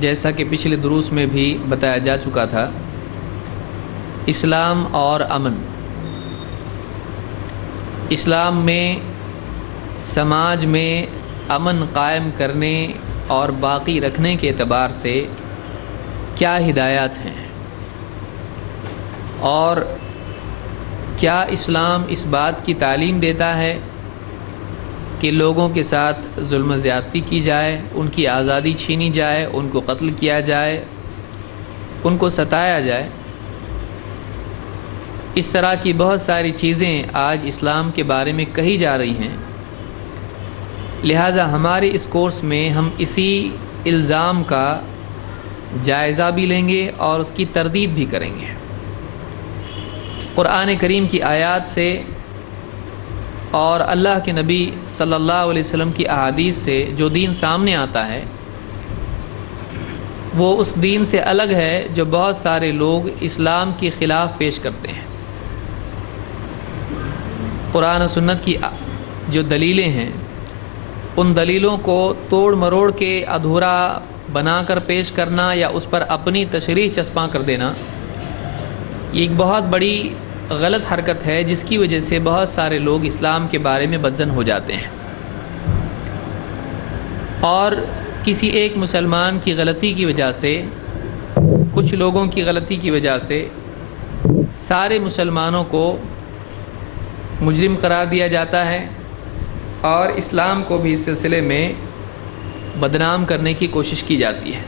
جیسا کہ پچھلے دروس میں بھی بتایا جا چکا تھا، اسلام اور امن۔ اسلام میں سماج میں امن قائم کرنے اور باقی رکھنے کے اعتبار سے کیا ہدایات ہیں، اور کیا اسلام اس بات کی تعلیم دیتا ہے کہ لوگوں کے ساتھ ظلم و زیادتی کی جائے، ان کی آزادی چھینی جائے، ان کو قتل کیا جائے، ان کو ستایا جائے۔ اس طرح کی بہت ساری چیزیں آج اسلام کے بارے میں کہی جا رہی ہیں، لہٰذا ہمارے اس کورس میں ہم اسی الزام کا جائزہ بھی لیں گے اور اس کی تردید بھی کریں گے۔ قرآن کریم کی آیات سے اور اللہ کے نبی صلی اللہ علیہ وسلم کی احادیث سے جو دین سامنے آتا ہے وہ اس دین سے الگ ہے جو بہت سارے لوگ اسلام کے خلاف پیش کرتے ہیں۔ قرآن و سنت کی جو دلیلیں ہیں، ان دلیلوں کو توڑ مروڑ کے ادھورا بنا کر پیش کرنا یا اس پر اپنی تشریح چسپاں کر دینا، یہ ایک بہت بڑی غلط حرکت ہے، جس کی وجہ سے بہت سارے لوگ اسلام کے بارے میں بدظن ہو جاتے ہیں، اور کسی ایک مسلمان کی غلطی کی وجہ سے، کچھ لوگوں کی غلطی کی وجہ سے سارے مسلمانوں کو مجرم قرار دیا جاتا ہے، اور اسلام کو بھی اس سلسلے میں بدنام کرنے کی کوشش کی جاتی ہے۔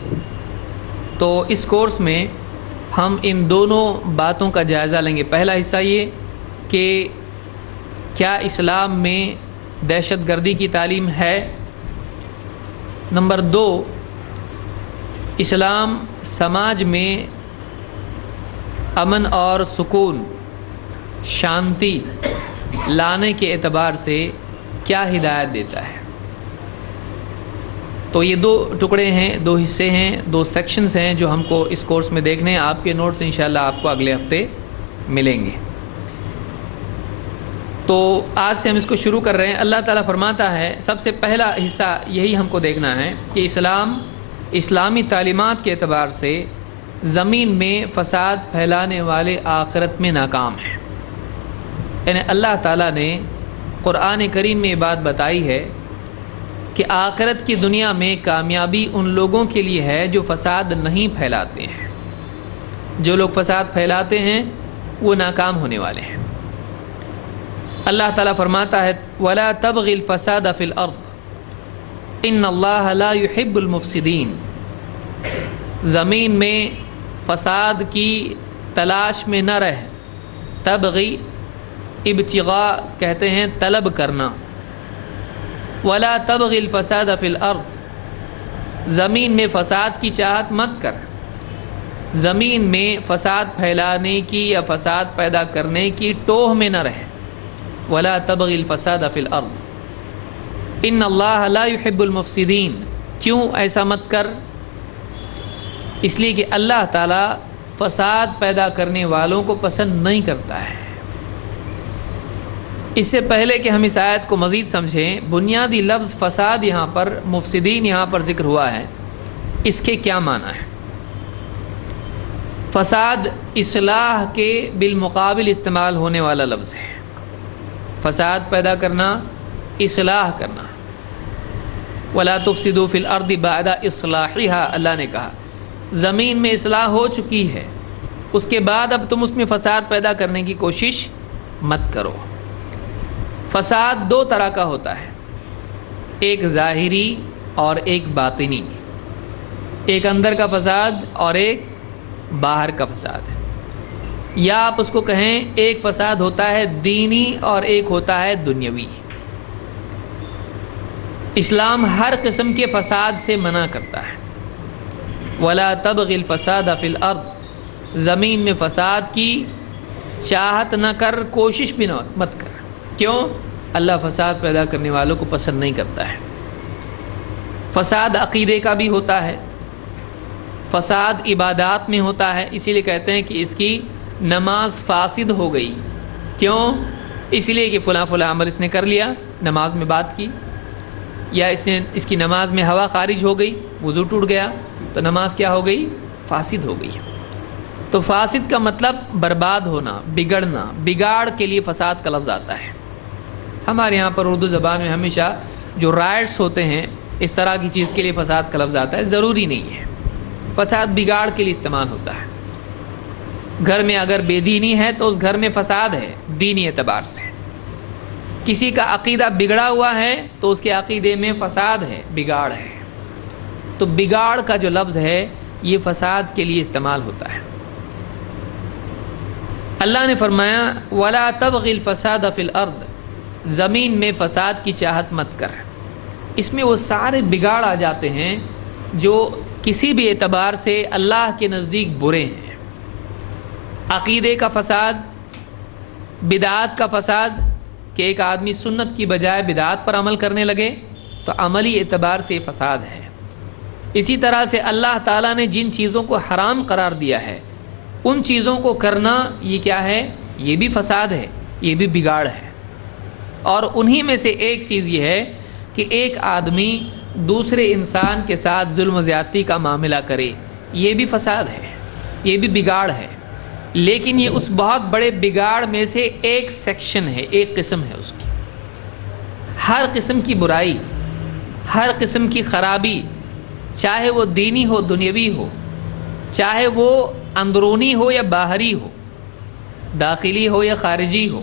تو اس کورس میں ہم ان دونوں باتوں کا جائزہ لیں گے۔ پہلا حصہ یہ کہ کیا اسلام میں دہشت گردی کی تعلیم ہے، نمبر 2 اسلام سماج میں امن اور سکون، شانتی لانے کے اعتبار سے کیا ہدایت دیتا ہے۔ تو یہ 2 ٹکڑے ہیں، 2 حصے ہیں، 2 سیکشنز ہیں جو ہم کو اس کورس میں دیکھنے ہیں۔ آپ کے نوٹس انشاءاللہ آپ کو اگلے ہفتے ملیں گے۔ تو آج سے ہم اس کو شروع کر رہے ہیں۔ اللہ تعالیٰ فرماتا ہے، سب سے پہلا حصہ یہی ہم کو دیکھنا ہے کہ اسلامی تعلیمات کے اعتبار سے زمین میں فساد پھیلانے والے آخرت میں ناکام ہیں۔ یعنی اللہ تعالیٰ نے قرآن کریم میں یہ بات بتائی ہے کہ آخرت کی دنیا میں کامیابی ان لوگوں کے لیے ہے جو فساد نہیں پھیلاتے ہیں۔ جو لوگ فساد پھیلاتے ہیں وہ ناکام ہونے والے ہیں۔ اللہ تعالیٰ فرماتا ہے وَلَا تَبْغِ الْفَسَادَ فِي الْأَرْضِ إِنَّ اللَّهَ لَا يُحِبُّ الْمُفْسِدِينَ۔ زمین میں فساد کی تلاش میں نہ رہ۔ تبغی ابتغاء کہتے ہیں طلب کرنا۔ وَلَا تَبْغِ الْفَسَادَ فِي الْأَرْضِ، زمین میں فساد کی چاہت مت کر۔ زمین میں فساد پھیلانے کی یا فساد پیدا کرنے کی ٹوہ میں نہ رہ۔ وَلَا تَبْغِ الْفَسَادَ فِي الْأَرْضِ إِنَّ اللَّهَ لَا يُحِبُّ الْمُفْسِدِينَ۔ کیوں ایسا مت کر؟ اس لیے کہ اللہ تعالیٰ فساد پیدا کرنے والوں کو پسند نہیں کرتا ہے۔ اس سے پہلے کہ ہم اس آیت کو مزید سمجھیں، بنیادی لفظ فساد یہاں پر، مفسدین یہاں پر ذکر ہوا ہے، اس کے کیا معنی ہے؟ فساد اصلاح کے بالمقابل استعمال ہونے والا لفظ ہے۔ فساد پیدا کرنا، اصلاح کرنا۔ وَلَا تُفْسِدُوا فِي الْأَرْضِ بَعْدَ إِصْلَاحِهَا، اللہ نے کہا زمین میں اصلاح ہو چکی ہے، اس کے بعد اب تم اس میں فساد پیدا کرنے کی کوشش مت کرو۔ فساد 2 طرح کا ہوتا ہے، ایک ظاہری اور ایک باطنی، ایک اندر کا فساد اور ایک باہر کا فساد ہے۔ یا آپ اس کو کہیں ایک فساد ہوتا ہے دینی اور ایک ہوتا ہے دنیاوی۔ اسلام ہر قسم کے فساد سے منع کرتا ہے۔ وَلَا تَبْغِ الْفَسَادَ فِي الْأَرْضِ، زمین میں فساد کی چاہت نہ کر، کوشش بھی مت کر۔ کیوں؟ اللہ فساد پیدا کرنے والوں کو پسند نہیں کرتا ہے۔ فساد عقیدے کا بھی ہوتا ہے، فساد عبادات میں ہوتا ہے۔ اسی لیے کہتے ہیں کہ اس کی نماز فاسد ہو گئی۔ کیوں؟ اس لیے کہ فلاں عمل اس نے کر لیا، نماز میں بات کی، یا اس کی نماز میں ہوا خارج ہو گئی، وضو ٹوٹ گیا، تو نماز کیا ہو گئی؟ فاسد ہو گئی۔ تو فاسد کا مطلب برباد ہونا، بگڑنا، بگاڑ کے لیے فساد کا لفظ آتا ہے۔ ہمارے یہاں پر اردو زبان میں ہمیشہ جو رائٹس ہوتے ہیں اس طرح کی چیز کے لیے فساد کا لفظ آتا ہے، ضروری نہیں ہے۔ فساد بگاڑ کے لیے استعمال ہوتا ہے۔ گھر میں اگر بے دینی ہے تو اس گھر میں فساد ہے دینی اعتبار سے۔ کسی کا عقیدہ بگڑا ہوا ہے تو اس کے عقیدے میں فساد ہے، بگاڑ ہے۔ تو بگاڑ کا جو لفظ ہے یہ فساد کے لیے استعمال ہوتا ہے۔ اللہ نے فرمایا وَلَا تَبْغِ الْفَسَادَ فِي الْأَرْضِ، زمین میں فساد کی چاہت مت کر۔ اس میں وہ سارے بگاڑ آ جاتے ہیں جو کسی بھی اعتبار سے اللہ کے نزدیک برے ہیں۔ عقیدے کا فساد، بدعات کا فساد، کہ ایک آدمی سنت کی بجائے بدعات پر عمل کرنے لگے تو عملی اعتبار سے فساد ہے۔ اسی طرح سے اللہ تعالیٰ نے جن چیزوں کو حرام قرار دیا ہے ان چیزوں کو کرنا یہ کیا ہے؟ یہ بھی فساد ہے، یہ بھی بگاڑ ہے۔ اور انہی میں سے ایک چیز یہ ہے کہ ایک آدمی دوسرے انسان کے ساتھ ظلم و زیادتی کا معاملہ کرے، یہ بھی فساد ہے، یہ بھی بگاڑ ہے۔ لیکن یہ اس بہت بڑے بگاڑ میں سے ایک سیکشن ہے، ایک قسم ہے اس کی۔ ہر قسم کی برائی، ہر قسم کی خرابی، چاہے وہ دینی ہو دنیاوی ہو، چاہے وہ اندرونی ہو یا باہری ہو، داخلی ہو یا خارجی ہو،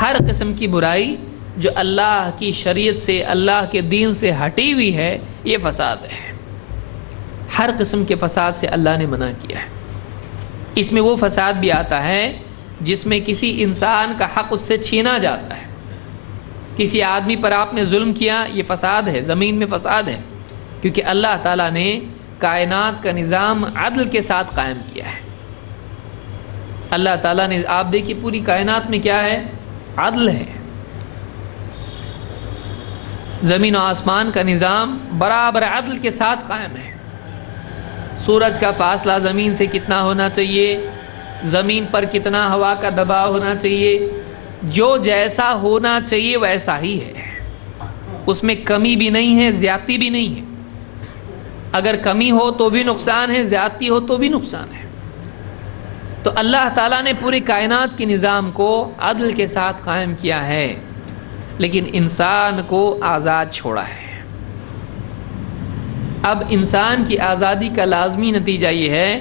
ہر قسم کی برائی جو اللہ کی شریعت سے، اللہ کے دین سے ہٹی ہوئی ہے، یہ فساد ہے۔ ہر قسم کے فساد سے اللہ نے منع کیا ہے۔ اس میں وہ فساد بھی آتا ہے جس میں کسی انسان کا حق اس سے چھینا جاتا ہے۔ کسی آدمی پر آپ نے ظلم کیا، یہ فساد ہے، زمین میں فساد ہے، کیونکہ اللہ تعالیٰ نے کائنات کا نظام عدل کے ساتھ قائم کیا ہے۔ اللہ تعالیٰ نے، آپ دیکھیے پوری کائنات میں کیا ہے؟ عدل ہے۔ زمین و آسمان کا نظام برابر عدل کے ساتھ قائم ہے۔ سورج کا فاصلہ زمین سے کتنا ہونا چاہیے، زمین پر کتنا ہوا کا دباؤ ہونا چاہیے، جو جیسا ہونا چاہیے ویسا ہی ہے۔ اس میں کمی بھی نہیں ہے، زیادتی بھی نہیں ہے۔ اگر کمی ہو تو بھی نقصان ہے، زیادتی ہو تو بھی نقصان ہے۔ تو اللہ تعالیٰ نے پوری کائنات کے نظام کو عدل کے ساتھ قائم کیا ہے، لیکن انسان کو آزاد چھوڑا ہے۔ اب انسان کی آزادی کا لازمی نتیجہ یہ ہے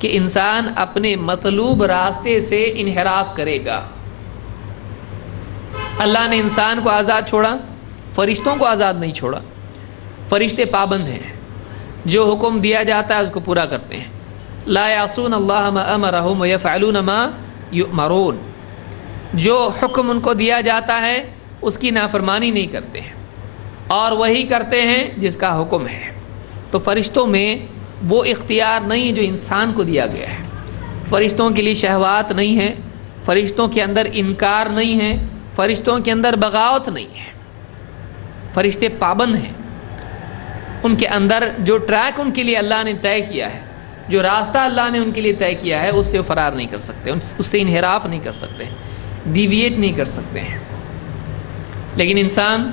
کہ انسان اپنے مطلوب راستے سے انحراف کرے گا۔ اللہ نے انسان کو آزاد چھوڑا، فرشتوں کو آزاد نہیں چھوڑا۔ فرشتے پابند ہیں، جو حکم دیا جاتا ہے اس کو پورا کرتے ہیں۔ لا یعصون اللہ ما امرہم ویفعلون ما یؤمرون، جو حکم ان کو دیا جاتا ہے اس کی نافرمانی نہیں کرتے ہیں، اور وہی کرتے ہیں جس کا حکم ہے۔ تو فرشتوں میں وہ اختیار نہیں جو انسان کو دیا گیا ہے۔ فرشتوں کے لیے شہوات نہیں ہے، فرشتوں کے اندر انکار نہیں ہے، فرشتوں کے اندر بغاوت نہیں ہے۔ فرشتے پابند ہیں، ان کے اندر جو ٹریک ان کے لیے اللہ نے طے کیا ہے، جو راستہ اللہ نے ان کے لیے طے کیا ہے، اس سے وہ فرار نہیں کر سکتے، اس سے انحراف نہیں کر سکتے، ڈیویٹ نہیں کر سکتے ہیں۔ لیکن انسان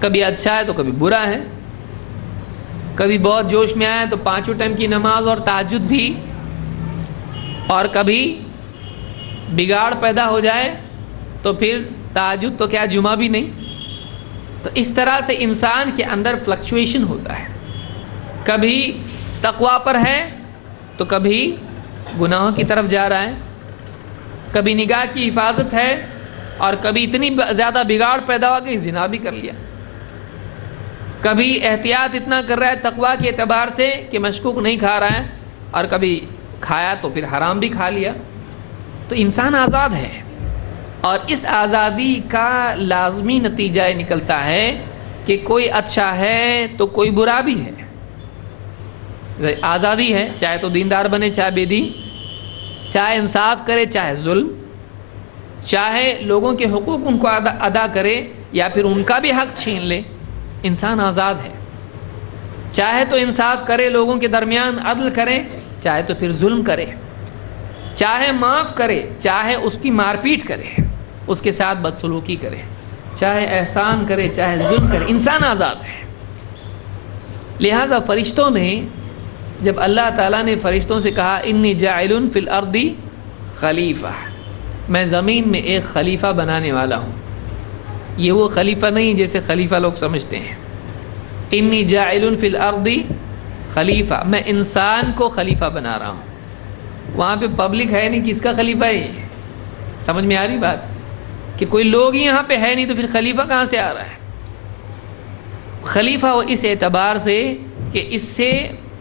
کبھی اچھا ہے تو کبھی برا ہے، کبھی بہت جوش میں آئے تو پانچوں ٹائم کی نماز اور تہجد بھی، اور کبھی بگاڑ پیدا ہو جائے تو پھر تہجد تو کیا جمعہ بھی نہیں۔ تو اس طرح سے انسان کے اندر فلکچویشن ہوتا ہے، کبھی تقویٰ پر ہے تو کبھی گناہوں کی طرف جا رہا ہے، کبھی نگاہ کی حفاظت ہے اور کبھی اتنی زیادہ بگاڑ پیدا ہوا کہ زنا بھی کر لیا، کبھی احتیاط اتنا کر رہا ہے تقویٰ کے اعتبار سے کہ مشکوک نہیں کھا رہا ہے، اور کبھی کھایا تو پھر حرام بھی کھا لیا۔ تو انسان آزاد ہے، اور اس آزادی کا لازمی نتیجہ یہ نکلتا ہے کہ کوئی اچھا ہے تو کوئی برا بھی ہے۔ آزادی ہے، چاہے تو دیندار بنے چاہے بے دین، چاہے انصاف کرے چاہے ظلم، چاہے لوگوں کے حقوق ان کو ادا کرے یا پھر ان کا بھی حق چھین لے، انسان آزاد ہے۔ چاہے تو انصاف کرے، لوگوں کے درمیان عدل کرے، چاہے تو پھر ظلم کرے، چاہے معاف کرے چاہے اس کی مار پیٹ کرے، اس کے ساتھ بدسلوکی کرے، چاہے احسان کرے چاہے ظلم کرے، انسان آزاد ہے۔ لہٰذا فرشتوں نے جب اللہ تعالیٰ نے فرشتوں سے کہا انی جاعل فی الارض خلیفہ، میں زمین میں ایک خلیفہ بنانے والا ہوں، یہ وہ خلیفہ نہیں جیسے خلیفہ لوگ سمجھتے ہیں۔ انی جاعل فی الارض خلیفہ، میں انسان کو خلیفہ بنا رہا ہوں۔ وہاں پہ پبلک ہے نہیں، کس کا خلیفہ ہے یہ؟ سمجھ میں آ رہی بات کہ کوئی لوگ یہاں پہ ہے نہیں تو پھر خلیفہ کہاں سے آ رہا ہے؟ خلیفہ وہ اس اعتبار سے کہ اس سے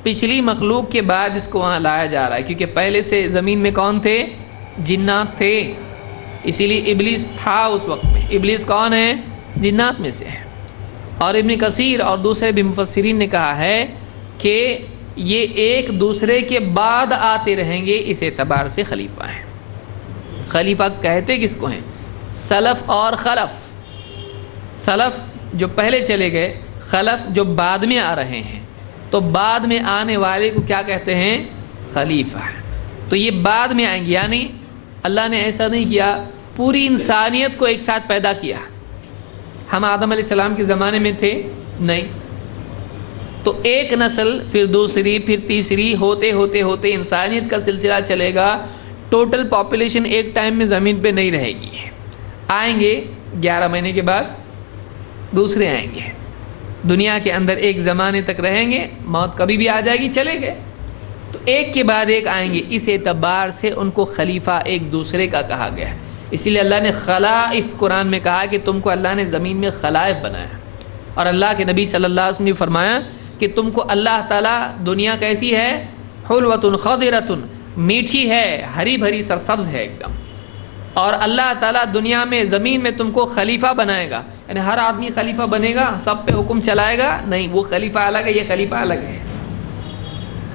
پچھلی مخلوق کے بعد اس کو وہاں لایا جا رہا ہے، کیونکہ پہلے سے زمین میں کون تھے؟ جنات تھے، اسی لیے ابلیس تھا اس وقت میں۔ ابلیس کون ہے؟ جنات میں سے ہے۔ اور ابن کثیر اور دوسرے بھی مفسرین نے کہا ہے کہ یہ ایک دوسرے کے بعد آتے رہیں گے، اس اعتبار سے خلیفہ ہیں۔ خلیفہ کہتے کس کو ہیں؟ سلف اور خلف۔ سلف جو پہلے چلے گئے، خلف جو بعد میں آ رہے ہیں، تو بعد میں آنے والے کو کیا کہتے ہیں؟ خلیفہ۔ تو یہ بعد میں آئیں گے، یعنی اللہ نے ایسا نہیں کیا پوری انسانیت کو ایک ساتھ پیدا کیا۔ ہم آدم علیہ السلام کے زمانے میں تھے نہیں، تو ایک نسل پھر دوسری پھر تیسری ہوتے ہوتے ہوتے انسانیت کا سلسلہ چلے گا۔ ٹوٹل پاپولیشن ایک ٹائم میں زمین پہ نہیں رہے گی، آئیں گے 11 مہینے کے بعد دوسرے آئیں گے، دنیا کے اندر ایک زمانے تک رہیں گے، موت کبھی بھی آ جائے گی، چلے گئے، تو ایک کے بعد ایک آئیں گے۔ اس اعتبار سے ان کو خلیفہ ایک دوسرے کا کہا گیا ہے۔ اسی لیے اللہ نے خلائف قرآن میں کہا کہ تم کو اللہ نے زمین میں خلائف بنایا، اور اللہ کے نبی صلی اللہ علیہ وسلم نے فرمایا کہ تم کو اللہ تعالیٰ، دنیا کیسی ہے؟ حلوۃ خضرۃ، میٹھی ہے، ہری بھری سرسبز ہے ایک دم، اور اللہ تعالیٰ دنیا میں زمین میں تم کو خلیفہ بنائے گا، یعنی ہر آدمی خلیفہ بنے گا، سب پہ حکم چلائے گا؟ نہیں، وہ خلیفہ الگ ہے، یہ خلیفہ الگ ہے۔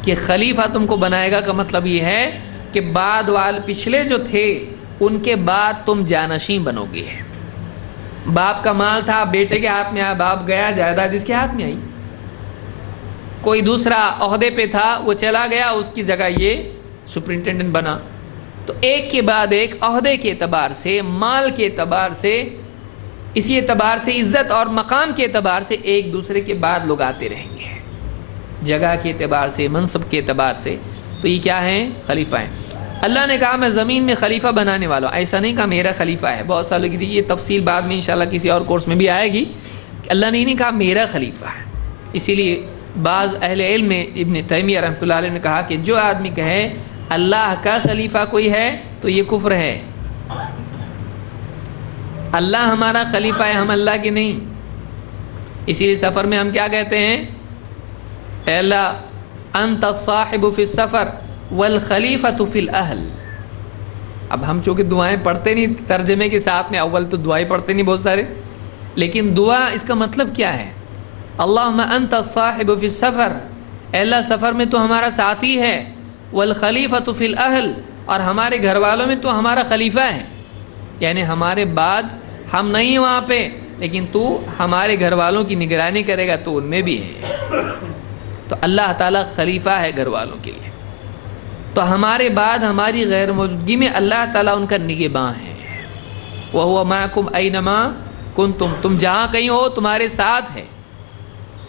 کہ خلیفہ تم کو بنائے گا کا مطلب یہ ہے کہ بعد وال پچھلے جو تھے ان کے بعد تم جانشین بنو گے۔ باپ کا مال تھا، بیٹے کے ہاتھ میں آیا، باپ گیا، جائیداد اس کے ہاتھ میں آئی۔ کوئی دوسرا عہدے پہ تھا، وہ چلا گیا، اس کی جگہ یہ سپرنٹینڈنٹ بنا۔ تو ایک کے بعد ایک عہدے کے اعتبار سے، مال کے اعتبار سے، اسی اعتبار سے عزت اور مقام کے اعتبار سے ایک دوسرے کے بعد لوگ آتے رہیں گے، جگہ کے اعتبار سے، منصب کے اعتبار سے۔ تو یہ کیا ہیں؟ خلیفہ ہیں۔ اللہ نے کہا میں زمین میں خلیفہ بنانے والا ہوں، ایسا نہیں کہا میرا خلیفہ ہے۔ بہت سال لگی تھی، یہ تفصیل بعد میں انشاءاللہ کسی اور کورس میں بھی آئے گی کہ اللہ نے نہیں کہا میرا خلیفہ ہے۔ اسی لیے بعض اہل علم میں ابن تیمیہ رحمۃ اللہ علیہ نے کہا کہ جو آدمی کہے اللہ کا خلیفہ کوئی ہے تو یہ کفر ہے۔ اللہ ہمارا خلیفہ ہے، ہم اللہ کے نہیں۔ اسی لیے سفر میں ہم کیا کہتے ہیں؟ اے اللہ انت الصاحب فی السفر والخلیفۃ فی الاہل۔ اب ہم چونکہ دعائیں پڑھتے نہیں ترجمے کے ساتھ میں، اول تو دعائیں پڑھتے نہیں بہت سارے، لیکن دعا اس کا مطلب کیا ہے؟ اللہم انت الصاحب فی السفر، اے اللہ سفر میں تو ہمارا ساتھی ہے، والخلیفۃ فی الاہل، اور ہمارے گھر والوں میں تو ہمارا خلیفہ ہے، یعنی ہمارے بعد ہم نہیں ہیں وہاں پہ، لیکن تو ہمارے گھر والوں کی نگرانی کرے گا تو ان میں بھی ہے۔ تو اللہ تعالیٰ خلیفہ ہے گھر والوں کے لیے، تو ہمارے بعد ہماری غیر موجودگی میں اللہ تعالیٰ ان کا نگہباں ہے۔ وَهُوَ مَعَكُمْ أَيْنَمَا كُنْتُمْ، تم جہاں کہیں ہو تمہارے ساتھ ہے۔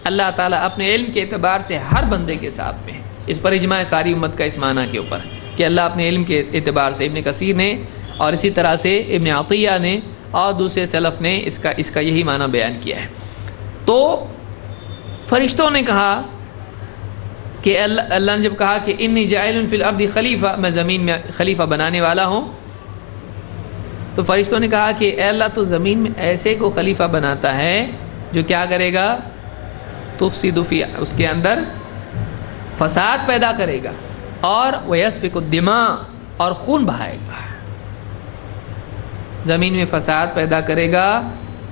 اللہ تعالیٰ اپنے علم کے اعتبار سے ہر بندے کے ساتھ میں، اس پر اجماع ساری امت کا اس معنی کے اوپر کہ اللہ اپنے علم کے اعتبار سے، ابن کثیر نے اور اسی طرح سے ابن عطیہ نے اور دوسرے سلف نے اس کا یہی معنی بیان کیا ہے۔ تو فرشتوں نے کہا کہ اللہ نے جب کہا کہ انی جاعل فی الارض خلیفہ، میں زمین میں خلیفہ بنانے والا ہوں، تو فرشتوں نے کہا کہ اے اللہ تو زمین میں ایسے کو خلیفہ بناتا ہے جو کیا کرے گا؟ تفسد فی، اس کے اندر فساد پیدا کرے گا، اور ویسفک الدماء، اور خون بہائے گا۔ زمین میں فساد پیدا کرے گا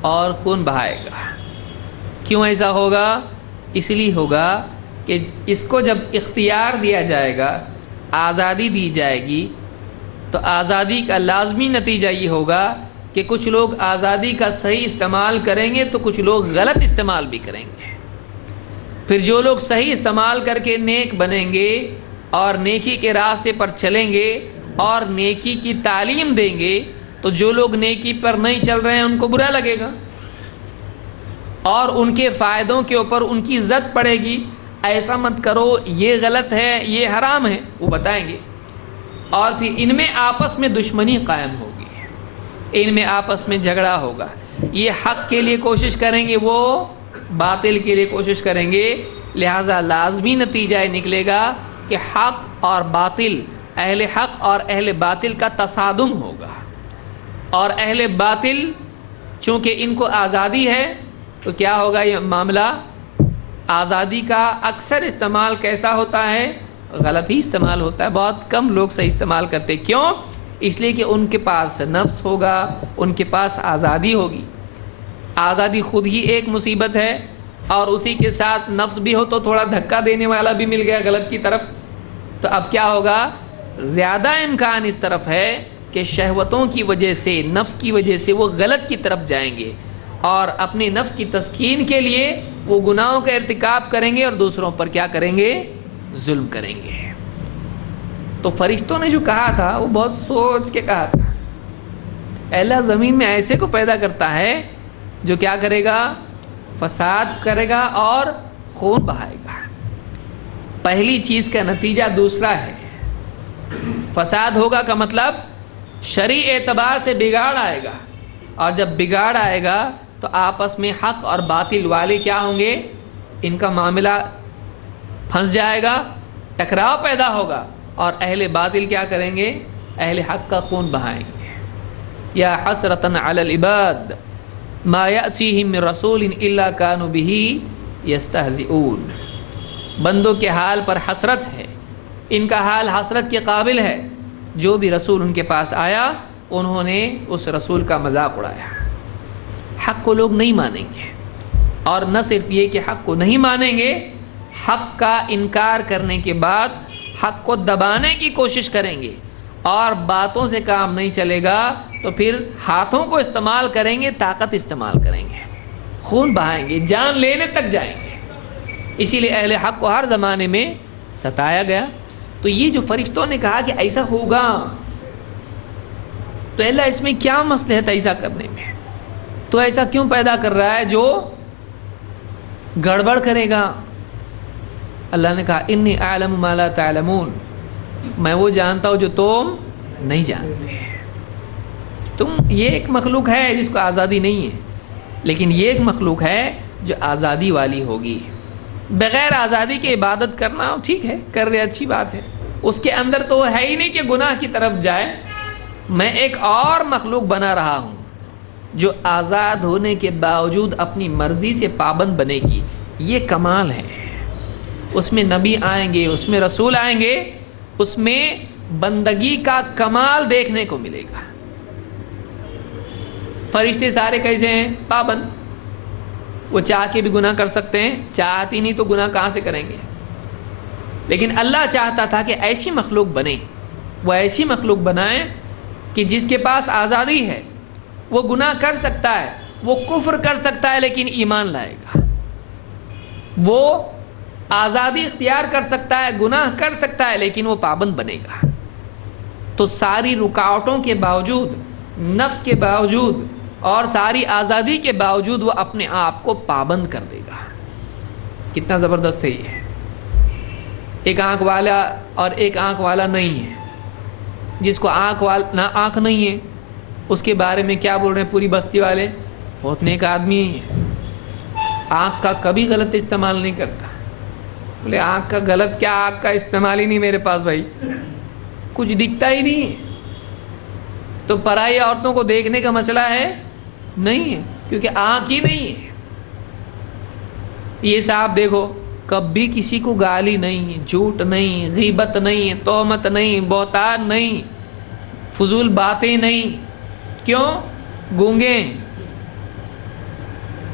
اور خون بہائے گا۔ کیوں ایسا ہوگا؟ اس لیے ہوگا کہ اس کو جب اختیار دیا جائے گا، آزادی دی جائے گی، تو آزادی کا لازمی نتیجہ یہ ہوگا کہ کچھ لوگ آزادی کا صحیح استعمال کریں گے تو کچھ لوگ غلط استعمال بھی کریں گے۔ پھر جو لوگ صحیح استعمال کر کے نیک بنیں گے اور نیکی کے راستے پر چلیں گے اور نیکی کی تعلیم دیں گے، تو جو لوگ نیکی پر نہیں چل رہے ہیں ان کو برا لگے گا۔ اور ان کے فائدوں کے اوپر ان کی عزت پڑے گی، ایسا مت کرو، یہ غلط ہے، یہ حرام ہے، وہ بتائیں گے. اور پھر ان میں آپس میں دشمنی قائم ہوگی، ان میں آپس میں جھگڑا ہوگا. یہ حق کے لیے کوشش کریں گے، وہ باطل کے لیے کوشش کریں گے. لہٰذا لازمی نتیجہ یہ نکلے گا کہ حق اور باطل، اہل حق اور اہل باطل کا تصادم ہوگا. اور اہل باطل چونکہ ان کو آزادی ہے تو کیا ہوگا یہ معاملہ؟ آزادی کا اکثر استعمال کیسا ہوتا ہے؟ غلط ہی استعمال ہوتا ہے. بہت کم لوگ صحیح استعمال کرتے. کیوں؟ اس لیے کہ ان کے پاس نفس ہوگا، ان کے پاس آزادی ہوگی. آزادی خود ہی ایک مصیبت ہے، اور اسی کے ساتھ نفس بھی ہو تو تھوڑا دھکا دینے والا بھی مل گیا غلط کی طرف. تو اب کیا ہوگا؟ زیادہ امکان اس طرف ہے کہ شہوتوں کی وجہ سے، نفس کی وجہ سے وہ غلط کی طرف جائیں گے، اور اپنے نفس کی تسکین کے لیے وہ گناہوں کا ارتکاب کریں گے اور دوسروں پر کیا کریں گے؟ ظلم کریں گے. تو فرشتوں نے جو کہا تھا وہ بہت سوچ کے کہا تھا. اللہ زمین میں ایسے کو پیدا کرتا ہے جو کیا کرے گا؟ فساد کرے گا اور خون بہائے گا. پہلی چیز کا نتیجہ دوسرا ہے. فساد ہوگا کا مطلب شرعی اعتبار سے بگاڑ آئے گا، اور جب بگاڑ آئے گا تو آپس میں حق اور باطل والے کیا ہوں گے؟ ان کا معاملہ پھنس جائے گا، ٹکراؤ پیدا ہوگا، اور اہل باطل کیا کریں گے؟ اہل حق کا خون بہائیں گے. یا حسرتن علی العباد ما یأتیہم من رسول الا کانوا بہ یستہزئون. بندوں کے حال پر حسرت ہے، ان کا حال حسرت کے قابل ہے. جو بھی رسول ان کے پاس آیا انہوں نے اس رسول کا مذاق اڑایا. حق کو لوگ نہیں مانیں گے، اور نہ صرف یہ کہ حق کو نہیں مانیں گے، حق کا انکار کرنے کے بعد حق کو دبانے کی کوشش کریں گے، اور باتوں سے کام نہیں چلے گا تو پھر ہاتھوں کو استعمال کریں گے، طاقت استعمال کریں گے، خون بہائیں گے، جان لینے تک جائیں گے. اسی لیے اہل حق کو ہر زمانے میں ستایا گیا. تو یہ جو فرشتوں نے کہا کہ ایسا ہوگا، تو اللہ اس میں کیا مصلحت ایسا کرنے میں؟ تو ایسا کیوں پیدا کر رہا ہے جو گڑبڑ کرے گا؟ اللہ نے کہا انی اعلم ما لا تعلمون، میں وہ جانتا ہوں جو تم نہیں جانتے. یہ ایک مخلوق ہے جس کو آزادی نہیں ہے، لیکن یہ ایک مخلوق ہے جو آزادی والی ہوگی. بغیر آزادی کے عبادت کرنا ٹھیک ہے، کر رہے اچھی بات ہے، اس کے اندر تو ہے ہی نہیں کہ گناہ کی طرف جائے. میں ایک اور مخلوق بنا رہا ہوں جو آزاد ہونے کے باوجود اپنی مرضی سے پابند بنے گی. یہ کمال ہے. اس میں نبی آئیں گے، اس میں رسول آئیں گے، اس میں بندگی کا کمال دیکھنے کو ملے گا. فرشتے سارے کیسے ہیں؟ پابند. وہ چاہ کے بھی گناہ کر سکتے ہیں، چاہتی نہیں تو گناہ کہاں سے کریں گے؟ لیکن اللہ چاہتا تھا کہ ایسی مخلوق بنے، وہ ایسی مخلوق بنائیں کہ جس کے پاس آزادی ہے، وہ گناہ کر سکتا ہے، وہ کفر کر سکتا ہے لیکن ایمان لائے گا، وہ آزادی اختیار کر سکتا ہے، گناہ کر سکتا ہے لیکن وہ پابند بنے گا. تو ساری رکاوٹوں کے باوجود، نفس کے باوجود اور ساری آزادی کے باوجود وہ اپنے آپ کو پابند کر دے گا. کتنا زبردست ہے یہ. ایک آنکھ والا اور ایک آنکھ والا نہیں ہے. جس کو آنکھ نہیں ہے اس کے بارے میں کیا بول رہے ہیں پوری بستی والے؟ بہت نیک آدمی ہے، آنکھ کا کبھی غلط استعمال نہیں کرتا. بولے آنکھ کا غلط کیا، آنکھ کا استعمال ہی نہیں میرے پاس بھائی، کچھ دکھتا ہی نہیں ہے. تو پرائی عورتوں کو دیکھنے کا مسئلہ ہے نہیں ہے، کیونکہ آنکھ ہی نہیں ہے. یہ صاحب دیکھو، کبھی کسی کو گالی نہیں، جھوٹ نہیں، غیبت نہیں، تہمت نہیں، بہتان نہیں، فضول باتیں نہیں. کیوں؟ گونگے ہیں.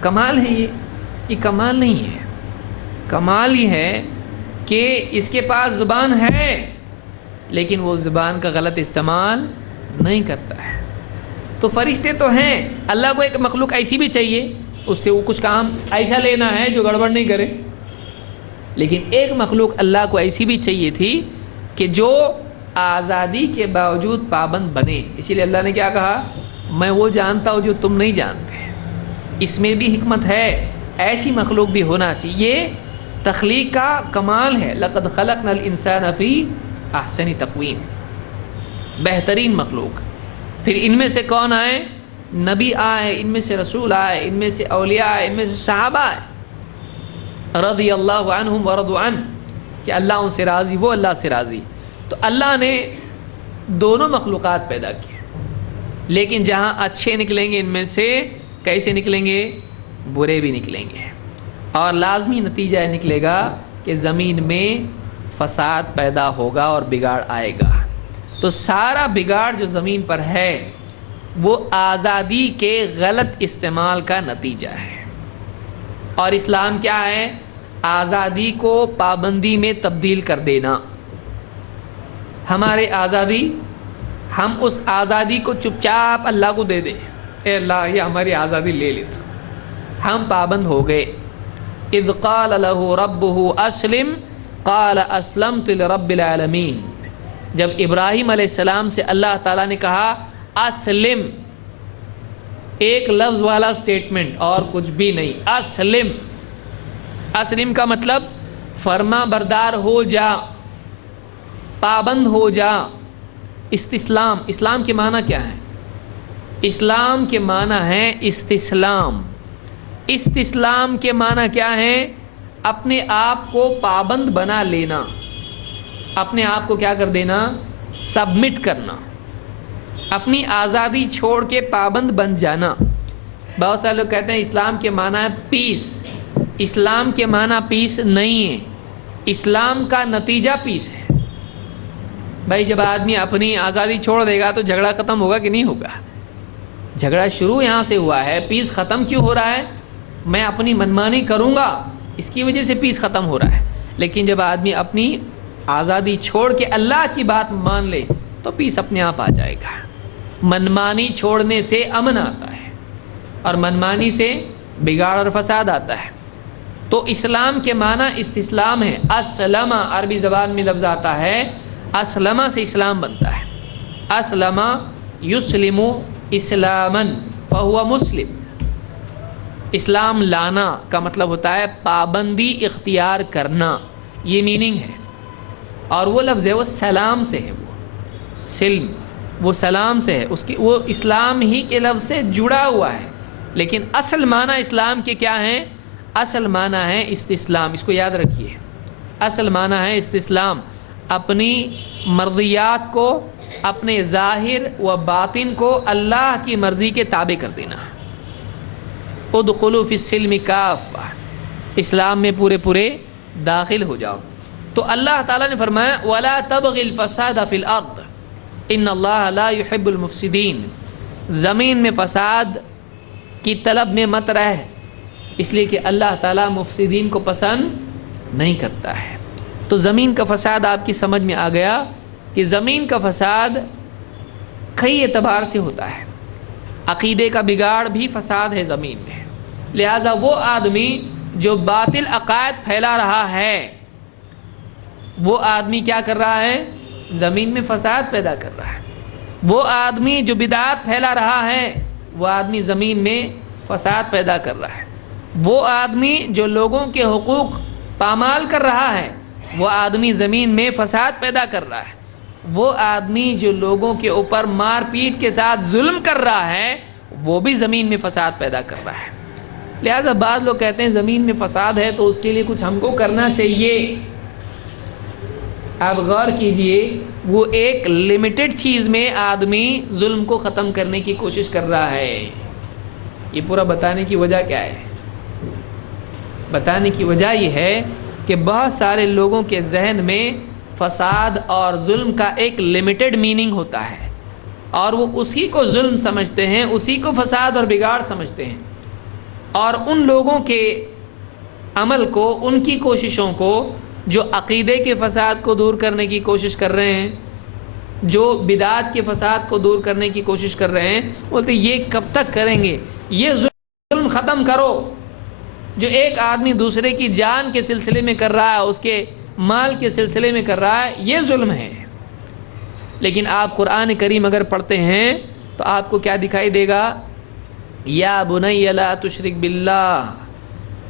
کمال ہے یہ کمال نہیں ہے. کمال یہ ہے کہ اس کے پاس زبان ہے لیکن وہ زبان کا غلط استعمال نہیں کرتا ہے. تو فرشتے تو ہیں، اللہ کو ایک مخلوق ایسی بھی چاہیے، اس سے وہ کچھ کام ایسا لینا ہے جو گڑبڑ نہیں کرے. لیکن ایک مخلوق اللہ کو ایسی بھی چاہیے تھی کہ جو آزادی کے باوجود پابند بنے. اسی لیے اللہ نے کیا کہا؟ میں وہ جانتا ہوں جو تم نہیں جانتے. اس میں بھی حکمت ہے ایسی مخلوق بھی ہونا چاہیے. یہ تخلیق کا کمال ہے. لقد خلقنا الانسان فی احسن تقویم، بہترین مخلوق. پھر ان میں سے کون آئے؟ نبی آئے، ان میں سے رسول آئے، ان میں سے اولیاء آئے، ان میں سے صحابہ آئے رضی اللہ عنہم ورضوا عنہ، کہ اللہ ان سے راضی، وہ اللہ سے راضی. تو اللہ نے دونوں مخلوقات پیدا کیے، لیکن جہاں اچھے نکلیں گے ان میں سے کیسے نکلیں گے؟ برے بھی نکلیں گے. اور لازمی نتیجہ نکلے گا کہ زمین میں فساد پیدا ہوگا اور بگاڑ آئے گا. تو سارا بگاڑ جو زمین پر ہے وہ آزادی کے غلط استعمال کا نتیجہ ہے. اور اسلام کیا ہے؟ آزادی کو پابندی میں تبدیل کر دینا. ہمارے آزادی، ہم اس آزادی کو چپ چاپ اللہ کو دے دیں، اے اللہ یہ ہماری آزادی لے لے تو. ہم پابند ہو گئے. اذ قال له ربه اسلم قال اسلمت لرب العالمین. جب ابراہیم علیہ السلام سے اللہ تعالیٰ نے کہا اسلم، ایک لفظ والا سٹیٹمنٹ اور کچھ بھی نہیں، اسلم. اسلم کا مطلب فرما بردار ہو جا، پابند ہو جا. استسلام، اسلام کے معنی کیا ہے؟ اسلام کے معنی ہے استسلام. استسلام کے معنی کیا ہے؟ اپنے آپ کو پابند بنا لینا، اپنے آپ کو کیا کر دینا؟ سبمٹ کرنا، اپنی آزادی چھوڑ کے پابند بن جانا. بہت سارے لوگ کہتے ہیں اسلام کے معنی ہے پیس. اسلام کے معنی پیس نہیں ہے، اسلام کا نتیجہ پیس ہے. بھائی جب آدمی اپنی آزادی چھوڑ دے گا تو جھگڑا ختم ہوگا کہ نہیں ہوگا؟ جھگڑا شروع یہاں سے ہوا ہے، پیس ختم کیوں ہو رہا ہے؟ میں اپنی منمانی کروں گا، اس کی وجہ سے پیس ختم ہو رہا ہے. لیکن جب آدمی اپنی آزادی چھوڑ کے اللہ کی بات مان لے تو پیس اپنے آپ آ جائے گا. منمانی چھوڑنے سے امن آتا ہے اور منمانی سے بگاڑ اور فساد آتا ہے. تو اسلام کے معنی استسلام ہے. اسلم عربی زبان میں لفظ آتا ہے، اسلم سے اسلام بنتا ہے. اسلم یسلم اسلاما فہو مسلم. اسلام لانا کا مطلب ہوتا ہے پابندی اختیار کرنا، یہ میننگ ہے. اور وہ لفظ ہے وہ سلام سے ہے، وہ سلم وہ سلام سے ہے، اس کی وہ اسلام ہی کے لفظ سے جڑا ہوا ہے. لیکن اصل معنی اسلام کے کیا ہیں؟ اصل معنی ہے استسلام. اس کو یاد رکھیے، اصل معنی ہے استسلام. اپنی مرضیات کو، اپنے ظاہر و باطن کو اللہ کی مرضی کے تابع کر دینا. ادخلوا فی السلم کافہ، اسلام میں پورے پورے داخل ہو جاؤ. تو اللہ تعالیٰ نے فرمایا وَلَا تَبْغِ الْفَسَادَ فِي الْأَرْضِ إِنَّ اللَّهَ لَا يُحِبُّ الْمُفْسِدِينَ. زمین میں فساد کی طلب میں مت رہ، اس لیے کہ اللہ تعالیٰ مفسدین کو پسند نہیں کرتا ہے. تو زمین کا فساد آپ کی سمجھ میں آ گیا کہ زمین کا فساد کئی اعتبار سے ہوتا ہے. عقیدے کا بگاڑ بھی فساد ہے زمین میں. لہٰذا وہ آدمی جو باطل عقائد پھیلا رہا ہے، وہ آدمی کیا کر رہا ہے؟ زمین میں فساد پیدا کر رہا ہے. وہ آدمی جو بدعات پھیلا رہا ہے، وہ آدمی زمین میں فساد پیدا کر رہا ہے. وہ آدمی جو لوگوں کے حقوق پامال کر رہا ہے، وہ آدمی زمین میں فساد پیدا کر رہا ہے. وہ آدمی جو لوگوں کے اوپر مار پیٹ کے ساتھ ظلم کر رہا ہے، وہ بھی زمین میں فساد پیدا کر رہا ہے. لہذا بعض لوگ کہتے ہیں زمین میں فساد ہے تو اس کے لیے کچھ ہم کو کرنا چاہیے. آپ غور کیجئے، وہ ایک لمیٹڈ چیز میں آدمی ظلم کو ختم کرنے کی کوشش کر رہا ہے. یہ پورا بتانے کی وجہ کیا ہے؟ بتانے کی وجہ یہ ہے کہ بہت سارے لوگوں کے ذہن میں فساد اور ظلم کا ایک لمیٹڈ میننگ ہوتا ہے، اور وہ اسی کو ظلم سمجھتے ہیں، اسی کو فساد اور بگاڑ سمجھتے ہیں. اور ان لوگوں کے عمل کو، ان کی کوششوں کو جو عقیدے کے فساد کو دور کرنے کی کوشش کر رہے ہیں، جو بدعات کے فساد کو دور کرنے کی کوشش کر رہے ہیں، بولتے یہ کب تک کریں گے؟ یہ ظلم ختم کرو. جو ایک آدمی دوسرے کی جان کے سلسلے میں کر رہا ہے، اس کے مال کے سلسلے میں کر رہا ہے، یہ ظلم ہے. لیکن آپ قرآن کریم اگر پڑھتے ہیں تو آپ کو کیا دکھائی دے گا؟ یا بنی لا تشرک باللہ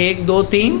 1 2 3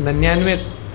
99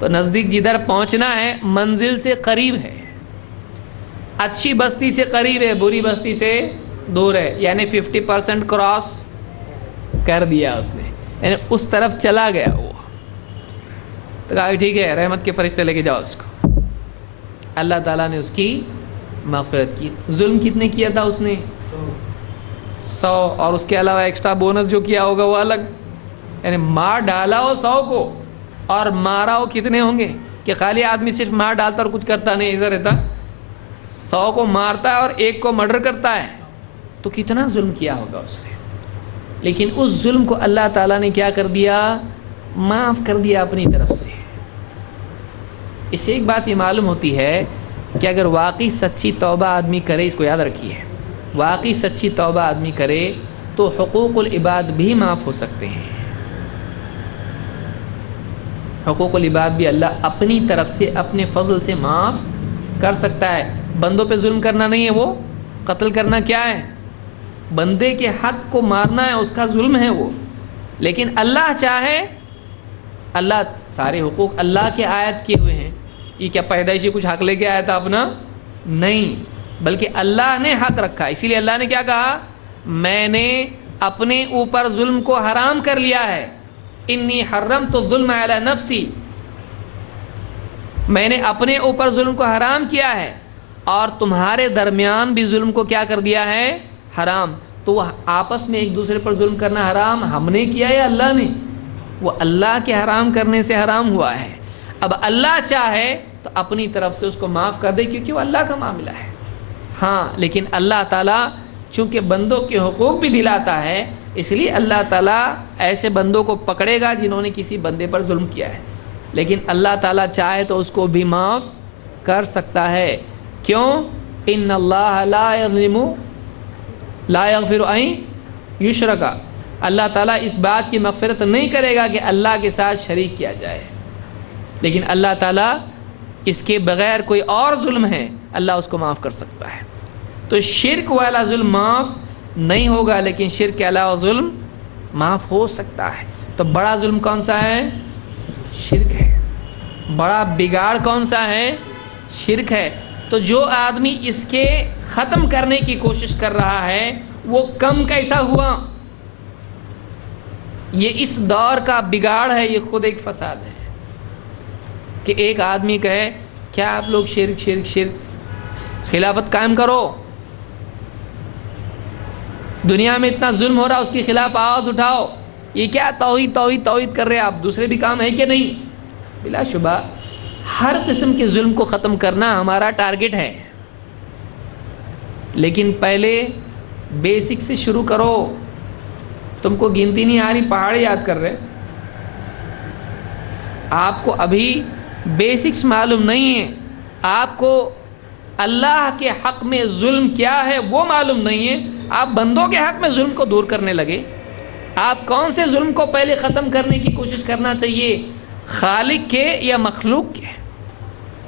تو نزدیک جدھر پہنچنا ہے منزل سے قریب ہے، اچھی بستی سے قریب ہے، بری بستی سے دور ہے، یعنی 50% کراس کر دیا اس نے، یعنی اس طرف چلا گیا وہ. تو کہا ٹھیک ہے رحمت کے فرشتے لے کے جاؤ اس کو. اللہ تعالیٰ نے اس کی مغفرت کی. ظلم کتنے کیا تھا اس نے؟ 100، اور اس کے علاوہ ایکسٹرا بونس جو کیا ہوگا وہ الگ. یعنی مار ڈالا ہو 100 کو اور مارا ہو کتنے ہوں گے؟ کہ خالی آدمی صرف مار ڈالتا اور کچھ کرتا نہیں، ایسا رہتا. 100 کو مارتا ہے اور 1 کو مرڈر کرتا ہے، تو کتنا ظلم کیا ہوگا اس نے. لیکن اس ظلم کو اللہ تعالیٰ نے کیا کر دیا؟ معاف کر دیا اپنی طرف سے. اس سے ایک بات یہ معلوم ہوتی ہے کہ اگر واقعی سچی توبہ آدمی کرے، اس کو یاد رکھیے، واقعی سچی توبہ آدمی کرے تو حقوق العباد بھی معاف ہو سکتے ہیں. حقوق العباد بھی اللہ اپنی طرف سے اپنے فضل سے معاف کر سکتا ہے. بندوں پہ ظلم کرنا نہیں ہے، وہ قتل کرنا کیا ہے؟ بندے کے حق کو مارنا ہے، اس کا ظلم ہے وہ. لیکن اللہ چاہے، اللہ سارے حقوق اللہ کے عائد کیے ہوئے ہیں. یہ کیا پیدائشی کچھ حق لے کے آیا تھا اپنا؟ نہیں، بلکہ اللہ نے حق رکھا. اسی لیے اللہ نے کیا کہا؟ میں نے اپنے اوپر ظلم کو حرام کر لیا ہے. انی حرمت الظلم علی نفسی، میں نے اپنے اوپر ظلم کو حرام کیا ہے اور تمہارے درمیان بھی ظلم کو کیا کر دیا ہے؟ حرام. تو وہ آپس میں ایک دوسرے پر ظلم کرنا حرام ہم نے کیا یا اللہ نے؟ وہ اللہ کے حرام کرنے سے حرام ہوا ہے. اب اللہ چاہے تو اپنی طرف سے اس کو معاف کر دے، کیونکہ وہ اللہ کا معاملہ ہے. ہاں لیکن اللہ تعالیٰ چونکہ بندوں کے حقوق بھی دلاتا ہے، اس لیے اللہ تعالیٰ ایسے بندوں کو پکڑے گا جنہوں نے کسی بندے پر ظلم کیا ہے. لیکن اللہ تعالیٰ چاہے تو اس کو بھی معاف کر سکتا ہے. کیوں؟ ان اللہ لا یغفر ان یشرک، اللہ تعالیٰ اس بات کی مغفرت نہیں کرے گا کہ اللہ کے ساتھ شریک کیا جائے. لیکن اللہ تعالیٰ اس کے بغیر کوئی اور ظلم ہے اللہ اس کو معاف کر سکتا ہے. تو شرک والا ظلم معاف نہیں ہوگا، لیکن شرک کے علاوہ ظلم معاف ہو سکتا ہے. تو بڑا ظلم کون سا ہے؟ شرک ہے. بڑا بگاڑ کون سا ہے؟ شرک ہے. تو جو آدمی اس کے ختم کرنے کی کوشش کر رہا ہے وہ کم کیسا ہوا؟ یہ اس دور کا بگاڑ ہے، یہ خود ایک فساد ہے. کہ ایک آدمی کہے کیا آپ لوگ شرک شرک شرک، خلافت قائم کرو، دنیا میں اتنا ظلم ہو رہا اس کے خلاف آواز اٹھاؤ. یہ کیا توحید توحید توحید کر رہے ہیں آپ؟ دوسرے بھی کام ہے کہ نہیں؟ بلا شبہ ہر قسم کے ظلم کو ختم کرنا ہمارا ٹارگٹ ہے، لیکن پہلے بیسک سے شروع کرو. تم کو گنتی نہیں آ رہی، پہاڑ یاد کر رہے، آپ کو ابھی بیسکس معلوم نہیں ہے، آپ کو اللہ کے حق میں ظلم کیا ہے وہ معلوم نہیں ہے. آپ بندوں کے حق میں ظلم کو دور کرنے لگے. آپ کون سے ظلم کو پہلے ختم کرنے کی کوشش کرنا چاہیے، خالق کے یا مخلوق کے؟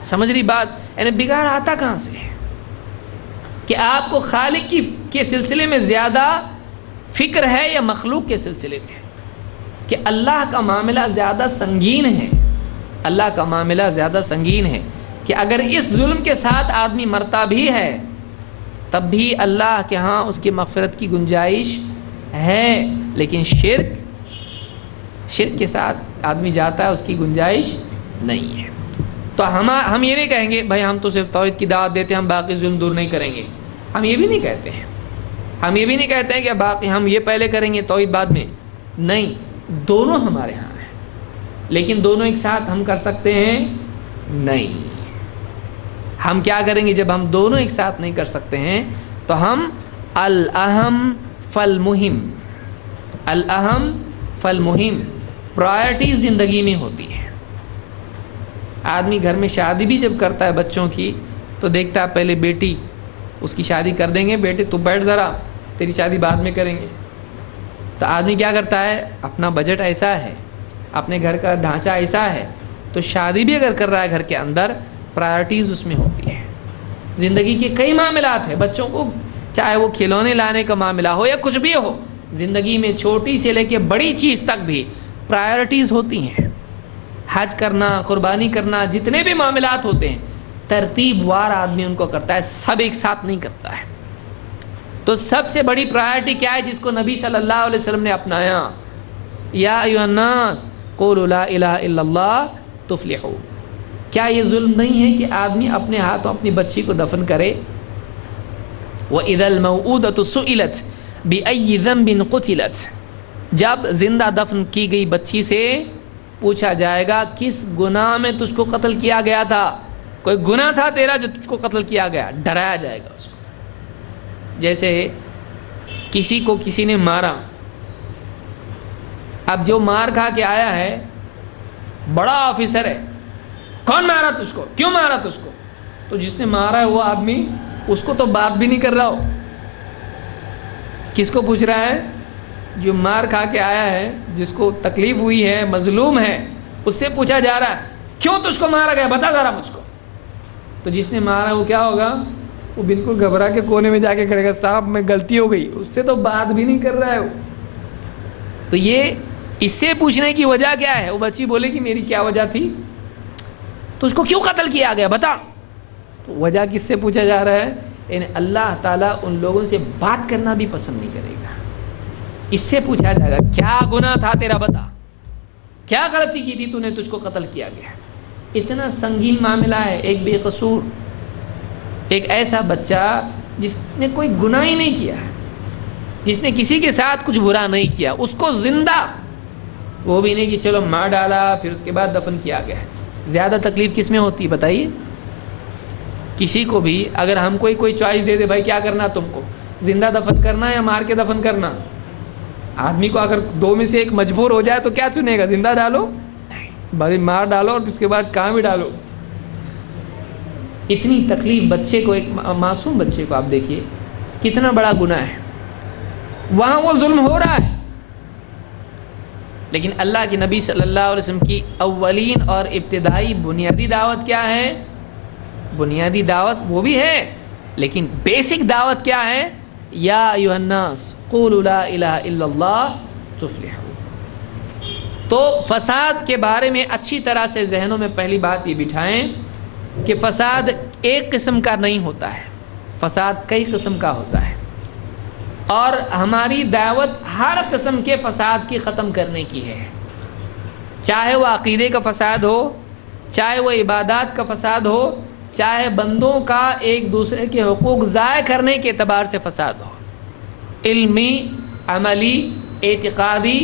سمجھ رہی بات؟ یعنی بگاڑ آتا کہاں سے کہ آپ کو خالق کے سلسلے میں زیادہ فکر ہے یا مخلوق کے سلسلے میں؟ کہ اللہ کا معاملہ زیادہ سنگین ہے. اللہ کا معاملہ زیادہ سنگین ہے کہ اگر اس ظلم کے ساتھ آدمی مرتا بھی ہے تب بھی اللہ کے ہاں اس کی مغفرت کی گنجائش ہے. لیکن شرک کے ساتھ آدمی جاتا ہے، اس کی گنجائش نہیں ہے. تو ہم یہ نہیں کہیں گے بھائی ہم تو صرف توحید کی دعوت دیتے ہیں، ہم باقی ظلم دور نہیں کریں گے. ہم یہ بھی نہیں کہتے ہیں، ہم یہ بھی نہیں کہتے ہیں کہ باقی ہم یہ پہلے کریں گے توحید بعد میں. نہیں، دونوں ہمارے ہاں ہیں، لیکن دونوں ایک ساتھ ہم کر سکتے ہیں؟ نہیں. ہم کیا کریں گے جب ہم دونوں ایک ساتھ نہیں کر سکتے ہیں؟ تو ہم الاہم فالمہم، الاہم فالمہم، پرائرٹی زندگی میں ہوتی ہے. آدمی گھر میں شادی بھی جب کرتا ہے بچوں کی تو دیکھتا ہے پہلے بیٹی، اس کی شادی کر دیں گے، بیٹے تو بیٹھ ذرا، تیری شادی بعد میں کریں گے. تو آدمی کیا کرتا ہے، اپنا بجٹ ایسا ہے، اپنے گھر کا ڈھانچہ ایسا ہے، تو شادی بھی اگر کر رہا ہے گھر کے اندر پرائرٹیز اس میں ہوتی ہیں. زندگی کے کئی معاملات ہیں، بچوں کو چاہے وہ کھلونے لانے کا معاملہ ہو یا کچھ بھی ہو، زندگی میں چھوٹی سے لے کے بڑی چیز تک بھی پرائرٹیز ہوتی ہیں. حج کرنا، قربانی کرنا، جتنے بھی معاملات ہوتے ہیں ترتیب وار آدمی ان کو کرتا ہے، سب ایک ساتھ نہیں کرتا ہے۔ تو سب سے بڑی پرائرٹی کیا ہے جس کو نبی صلی اللہ علیہ وسلم نے اپنایا؟ یا ایھا الناس قولوا لا الہ الا اللہ تفلحوا۔ کیا یہ ظلم نہیں ہے کہ آدمی اپنے ہاتھوں اپنی بچی کو دفن کرے؟ وَإِذَا الْمَوْءُودَةُ سُئِلَتْ بِأَيِّ ذَنبٍ قُتِلَتْ، جب زندہ دفن کی گئی بچی سے پوچھا جائے گا کس گناہ میں تجھ کو قتل کیا گیا تھا، کوئی گناہ تھا تیرا جو تجھ کو قتل کیا گیا، ڈرایا جائے گا اس کو۔ جیسے کسی کو کسی نے مارا، اب جو مار کھا کے آیا ہے بڑا آفیسر ہے، کون مارا تجھ کو، کیوں مارا تجھ کو؟ تو جس نے مارا ہے وہ آدمی اس کو تو بات بھی نہیں کر رہا ہو، کس کو پوچھ رہا ہے؟ جو مار کھا کے آیا ہے، جس کو تکلیف ہوئی ہے، مظلوم ہے، اس سے پوچھا جا رہا ہے کیوں تجھ کو مارا گیا، بتا ذرا مجھ کو۔ تو جس نے مارا وہ کیا ہوگا؟ وہ بالکل گھبرا کے کونے میں جا کے کھڑے گا، صاحب میں غلطی ہو گئی، اس سے تو بات بھی نہیں کر رہا ہے وہ۔ تو یہ اس سے پوچھنے کی وجہ کیا ہے؟ وہ بچی بولے کہ میری کیا وجہ تھی، تو اس کو کیوں قتل کیا گیا بتا۔ تو وجہ کس سے پوچھا جا رہا ہے؟ یعنی اللہ تعالیٰ ان لوگوں سے بات کرنا بھی پسند نہیں کرے گا، اس سے پوچھا جائے گا کیا گناہ تھا تیرا، بتا کیا غلطی کی تھی تو نے، تجھ کو قتل کیا گیا۔ اتنا سنگین معاملہ ہے، ایک بے قصور، ایک ایسا بچہ جس نے کوئی گناہ ہی نہیں کیا، جس نے کسی کے ساتھ کچھ برا نہیں کیا، اس کو زندہ، وہ بھی نہیں کہ چلو مار ڈالا پھر اس کے بعد دفن کیا گیا۔ زیادہ تکلیف کس میں ہوتی بتائیے؟ کسی کو بھی اگر ہم کوئی چوائس دے دے بھائی کیا کرنا تم کو، زندہ دفن کرنا یا مار کے دفن کرنا، آدمی کو اگر دو میں سے ایک مجبور ہو جائے تو کیا چنے گا؟ زندہ ڈالو؟ نہیں بھائی مار ڈالو اور اس کے بعد کہاں بھی ڈالو۔ اتنی تکلیف بچے کو، ایک معصوم بچے کو آپ دیکھیے کتنا بڑا گناہ ہے، وہاں وہ ظلم ہو رہا ہے، لیکن اللہ کے نبی صلی اللہ علیہ وسلم کی اولین اور ابتدائی بنیادی دعوت کیا ہے؟ بنیادی دعوت وہ بھی ہے، لیکن بیسک دعوت کیا ہے؟ یا ایھا الناس قولوا لا الہ الا اللہ تفلحوا۔ تو فساد کے بارے میں اچھی طرح سے ذہنوں میں پہلی بات یہ بٹھائیں کہ فساد ایک قسم کا نہیں ہوتا ہے، فساد کئی قسم کا ہوتا ہے، اور ہماری دعوت ہر قسم کے فساد کی ختم کرنے کی ہے، چاہے وہ عقیدے کا فساد ہو، چاہے وہ عبادات کا فساد ہو، چاہے بندوں کا ایک دوسرے کے حقوق ضائع کرنے کے اعتبار سے فساد ہو، علمی، عملی، اعتقادی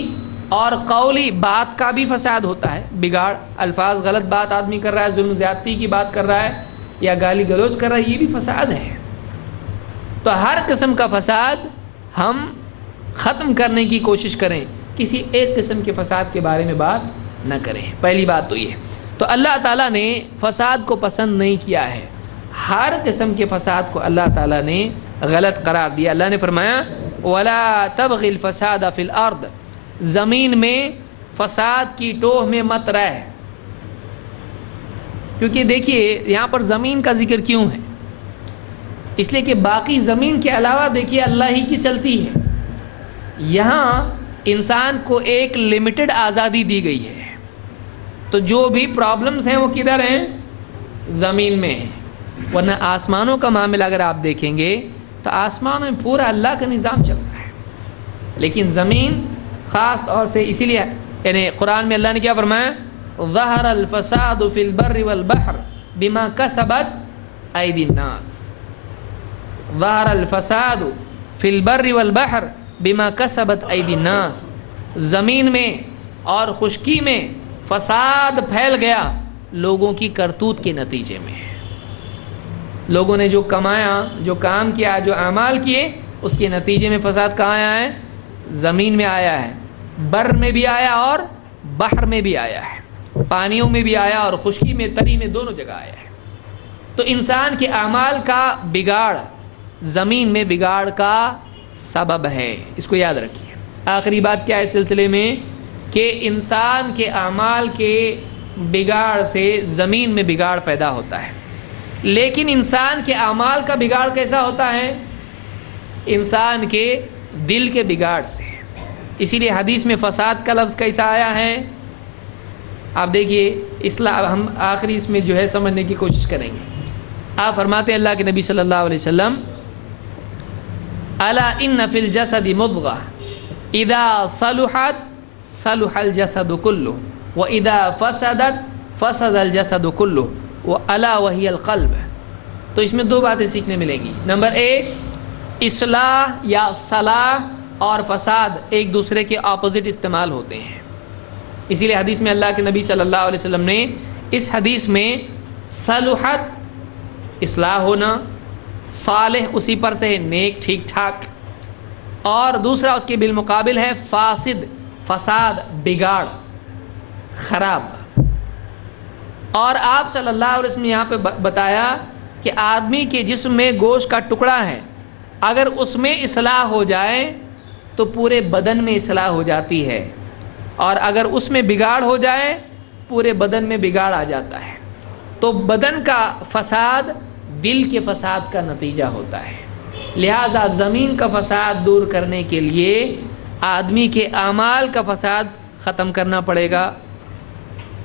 اور قولی بات کا بھی فساد ہوتا ہے، بگاڑ، الفاظ غلط بات آدمی کر رہا ہے، ظلم زیادتی کی بات کر رہا ہے یا گالی گلوچ کر رہا ہے، یہ بھی فساد ہے۔ تو ہر قسم کا فساد ہم ختم کرنے کی کوشش کریں، کسی ایک قسم کے فساد کے بارے میں بات نہ کریں، پہلی بات تو یہ۔ تو اللہ تعالیٰ نے فساد کو پسند نہیں کیا ہے، ہر قسم کے فساد کو اللہ تعالیٰ نے غلط قرار دیا۔ اللہ نے فرمایا وَلَا تَبْغِ الْفَسَادَ فِي الْأَرْضِ، زمین میں فساد کی ٹوہ میں مت رہ۔ کیونکہ دیکھیے یہاں پر زمین کا ذکر کیوں ہے؟ اس لیے کہ باقی زمین کے علاوہ دیکھیے اللہ ہی کی چلتی ہے، یہاں انسان کو ایک لمیٹڈ آزادی دی گئی ہے، تو جو بھی پرابلمز ہیں وہ کدھر ہیں؟ زمین میں ہیں۔ ورنہ آسمانوں کا معاملہ اگر آپ دیکھیں گے تو آسمان میں پورا اللہ کا نظام چل رہا ہے، لیکن زمین خاص طور سے، اسی لیے یعنی قرآن میں اللہ نے کیا فرمایا؟ ظہر الفساد فی البر والبحر بما کسبت ایدی الناس، ظہر الفساد فی البر والبحر بما کسبت ایدی الناس، زمین میں اور خشکی میں فساد پھیل گیا لوگوں کی کرتوت کے نتیجے میں، لوگوں نے جو کمایا، جو کام کیا، جو اعمال کیے، اس کے نتیجے میں فساد کہاں آیا ہے؟ زمین میں آیا ہے، بر میں بھی آیا اور بحر میں بھی آیا ہے، پانیوں میں بھی آیا اور خشکی میں، تری میں، دونوں جگہ آیا ہے۔ تو انسان کے اعمال کا بگاڑ زمین میں بگاڑ کا سبب ہے، اس کو یاد رکھیے۔ آخری بات کیا ہے اس سلسلے میں؟ کہ انسان کے اعمال کے بگاڑ سے زمین میں بگاڑ پیدا ہوتا ہے، لیکن انسان کے اعمال کا بگاڑ کیسا ہوتا ہے؟ انسان کے دل کے بگاڑ سے۔ اسی لیے حدیث میں فساد کا لفظ کیسا آیا ہے؟ آپ دیکھیے اصلاح، ہم آخری اس میں جو ہے سمجھنے کی کوشش کریں گے. آپ فرماتے ہیں اللہ کے نبی صلی اللہ علیہ وسلم الا ان فی الجسد مضغہ اذا صلحت صلح الجسد کلہ واذا فسدت فسد الجسد کلہ والا وہی القلب. تو اس میں دو باتیں سیکھنے ملیں گی. نمبر ایک، اصلاح یا صلاح اور فساد ایک دوسرے کے اپوزٹ استعمال ہوتے ہیں. اسی لیے حدیث میں اللہ کے نبی صلی اللہ علیہ وسلم نے اس حدیث میں صلحت اصلاح ہونا، صالح اسی پر سے نیک ٹھیک ٹھاک، اور دوسرا اس کے بالمقابل ہے فاسد فساد بگاڑ خراب. اور آپ صلی اللہ علیہ وسلم نے یہاں پہ بتایا کہ آدمی کے جسم میں گوشت کا ٹکڑا ہے، اگر اس میں اصلاح ہو جائے تو پورے بدن میں اصلاح ہو جاتی ہے، اور اگر اس میں بگاڑ ہو جائے پورے بدن میں بگاڑ آ جاتا ہے. تو بدن کا فساد دل کے فساد کا نتیجہ ہوتا ہے. لہٰذا زمین کا فساد دور کرنے کے لیے آدمی کے اعمال کا فساد ختم کرنا پڑے گا،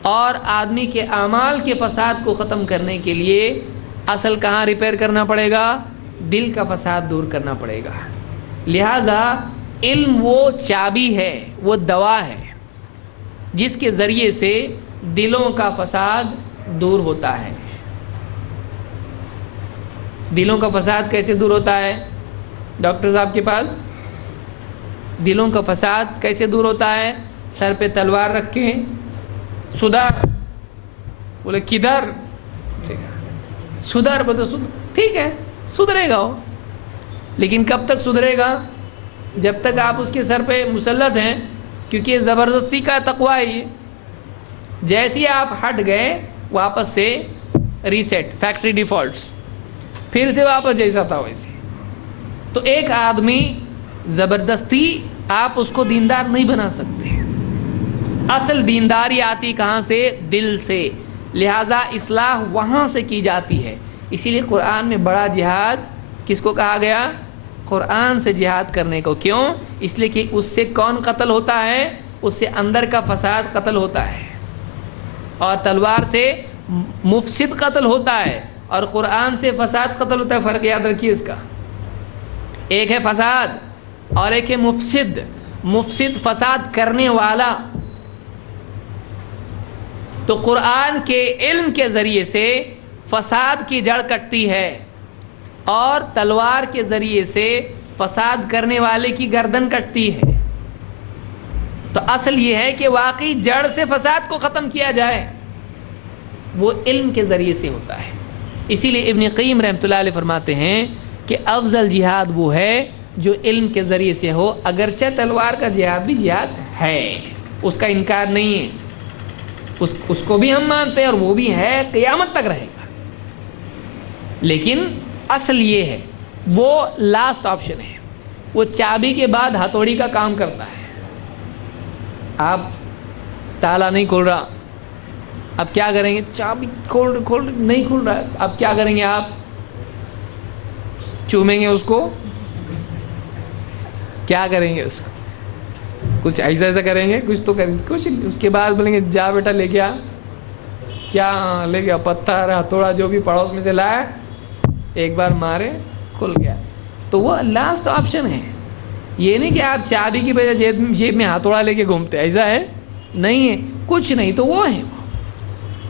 اور آدمی کے اعمال کے فساد کو ختم کرنے کے لیے اصل کہاں ریپیئر کرنا پڑے گا؟ دل کا فساد دور کرنا پڑے گا. لہٰذا علم وہ چابی ہے، وہ دوا ہے جس کے ذریعے سے دلوں کا فساد دور ہوتا ہے. دلوں کا فساد کیسے دور ہوتا ہے؟ ڈاکٹر صاحب کے پاس دلوں کا فساد کیسے دور ہوتا ہے؟ سر پہ تلوار رکھیں، سدھر، بولے کدھر؟ سدھر، بولے ٹھیک ہے سدھرے گا وہ، لیکن کب تک سدھرے گا؟ جب تک آپ اس کے سر پہ مسلط ہیں، کیونکہ یہ زبردستی کا تقوی ہے. جیسے ہی آپ ہٹ گئے واپس سے ریسیٹ، فیکٹری ڈیفالٹس، پھر سے واپس جیسا تھا ویسے. تو ایک آدمی زبردستی آپ اس کو دیندار نہیں بنا سکتے. اصل دینداری آتی کہاں سے؟ دل سے. لہٰذا اصلاح وہاں سے کی جاتی ہے. اسی لیے قرآن میں بڑا جہاد کس کو کہا گیا؟ قرآن سے جہاد کرنے کو. کیوں؟ اس لیے کہ اس سے کون قتل ہوتا ہے؟ اس سے اندر کا فساد قتل ہوتا ہے، اور تلوار سے مفسد قتل ہوتا ہے، اور قرآن سے فساد قتل ہوتا ہے. فرق یاد رکھیے اس کا، ایک ہے فساد اور ایک ہے مفسد. مفسد فساد کرنے والا. تو قرآن کے علم کے ذریعے سے فساد کی جڑ کٹتی ہے، اور تلوار کے ذریعے سے فساد کرنے والے کی گردن کٹتی ہے. تو اصل یہ ہے کہ واقعی جڑ سے فساد کو ختم کیا جائے، وہ علم کے ذریعے سے ہوتا ہے. اسی لیے ابن قیم رحمۃ اللہ علیہ فرماتے ہیں کہ افضل جہاد وہ ہے جو علم کے ذریعے سے ہو. اگرچہ تلوار کا جہاد بھی جہاد ہے، اس کا انکار نہیں ہے، اس کو بھی ہم مانتے ہیں، اور وہ بھی ہے، قیامت تک رہے گا. لیکن اصل یہ ہے، وہ لاسٹ آپشن ہے، وہ چابی کے بعد ہتھوڑی کا کام کرتا ہے. آپ تالا نہیں کھول رہا، اب کیا کریں گے؟ چابی کھول نہیں کھول رہا، اب کیا کریں گے؟ آپ چومیں گے اس کو؟ کیا کریں گے اس کو؟ کچھ ایسا کریں گے، کچھ تو کریں گے، کچھ. اس کے بعد بولیں گے جا بیٹا لے کے آ. کیا لے گیا؟ پتھر ہتھوڑا جو بھی پڑوس میں سے لایا، ایک بار مارے کھل گیا. تو وہ لاسٹ آپشن ہے. یہ نہیں کہ آپ چابی کی بجائے جیب میں ہتھوڑا لے کے گھومتے، ایسا ہے نہیں ہے، کچھ نہیں. تو وہ ہے.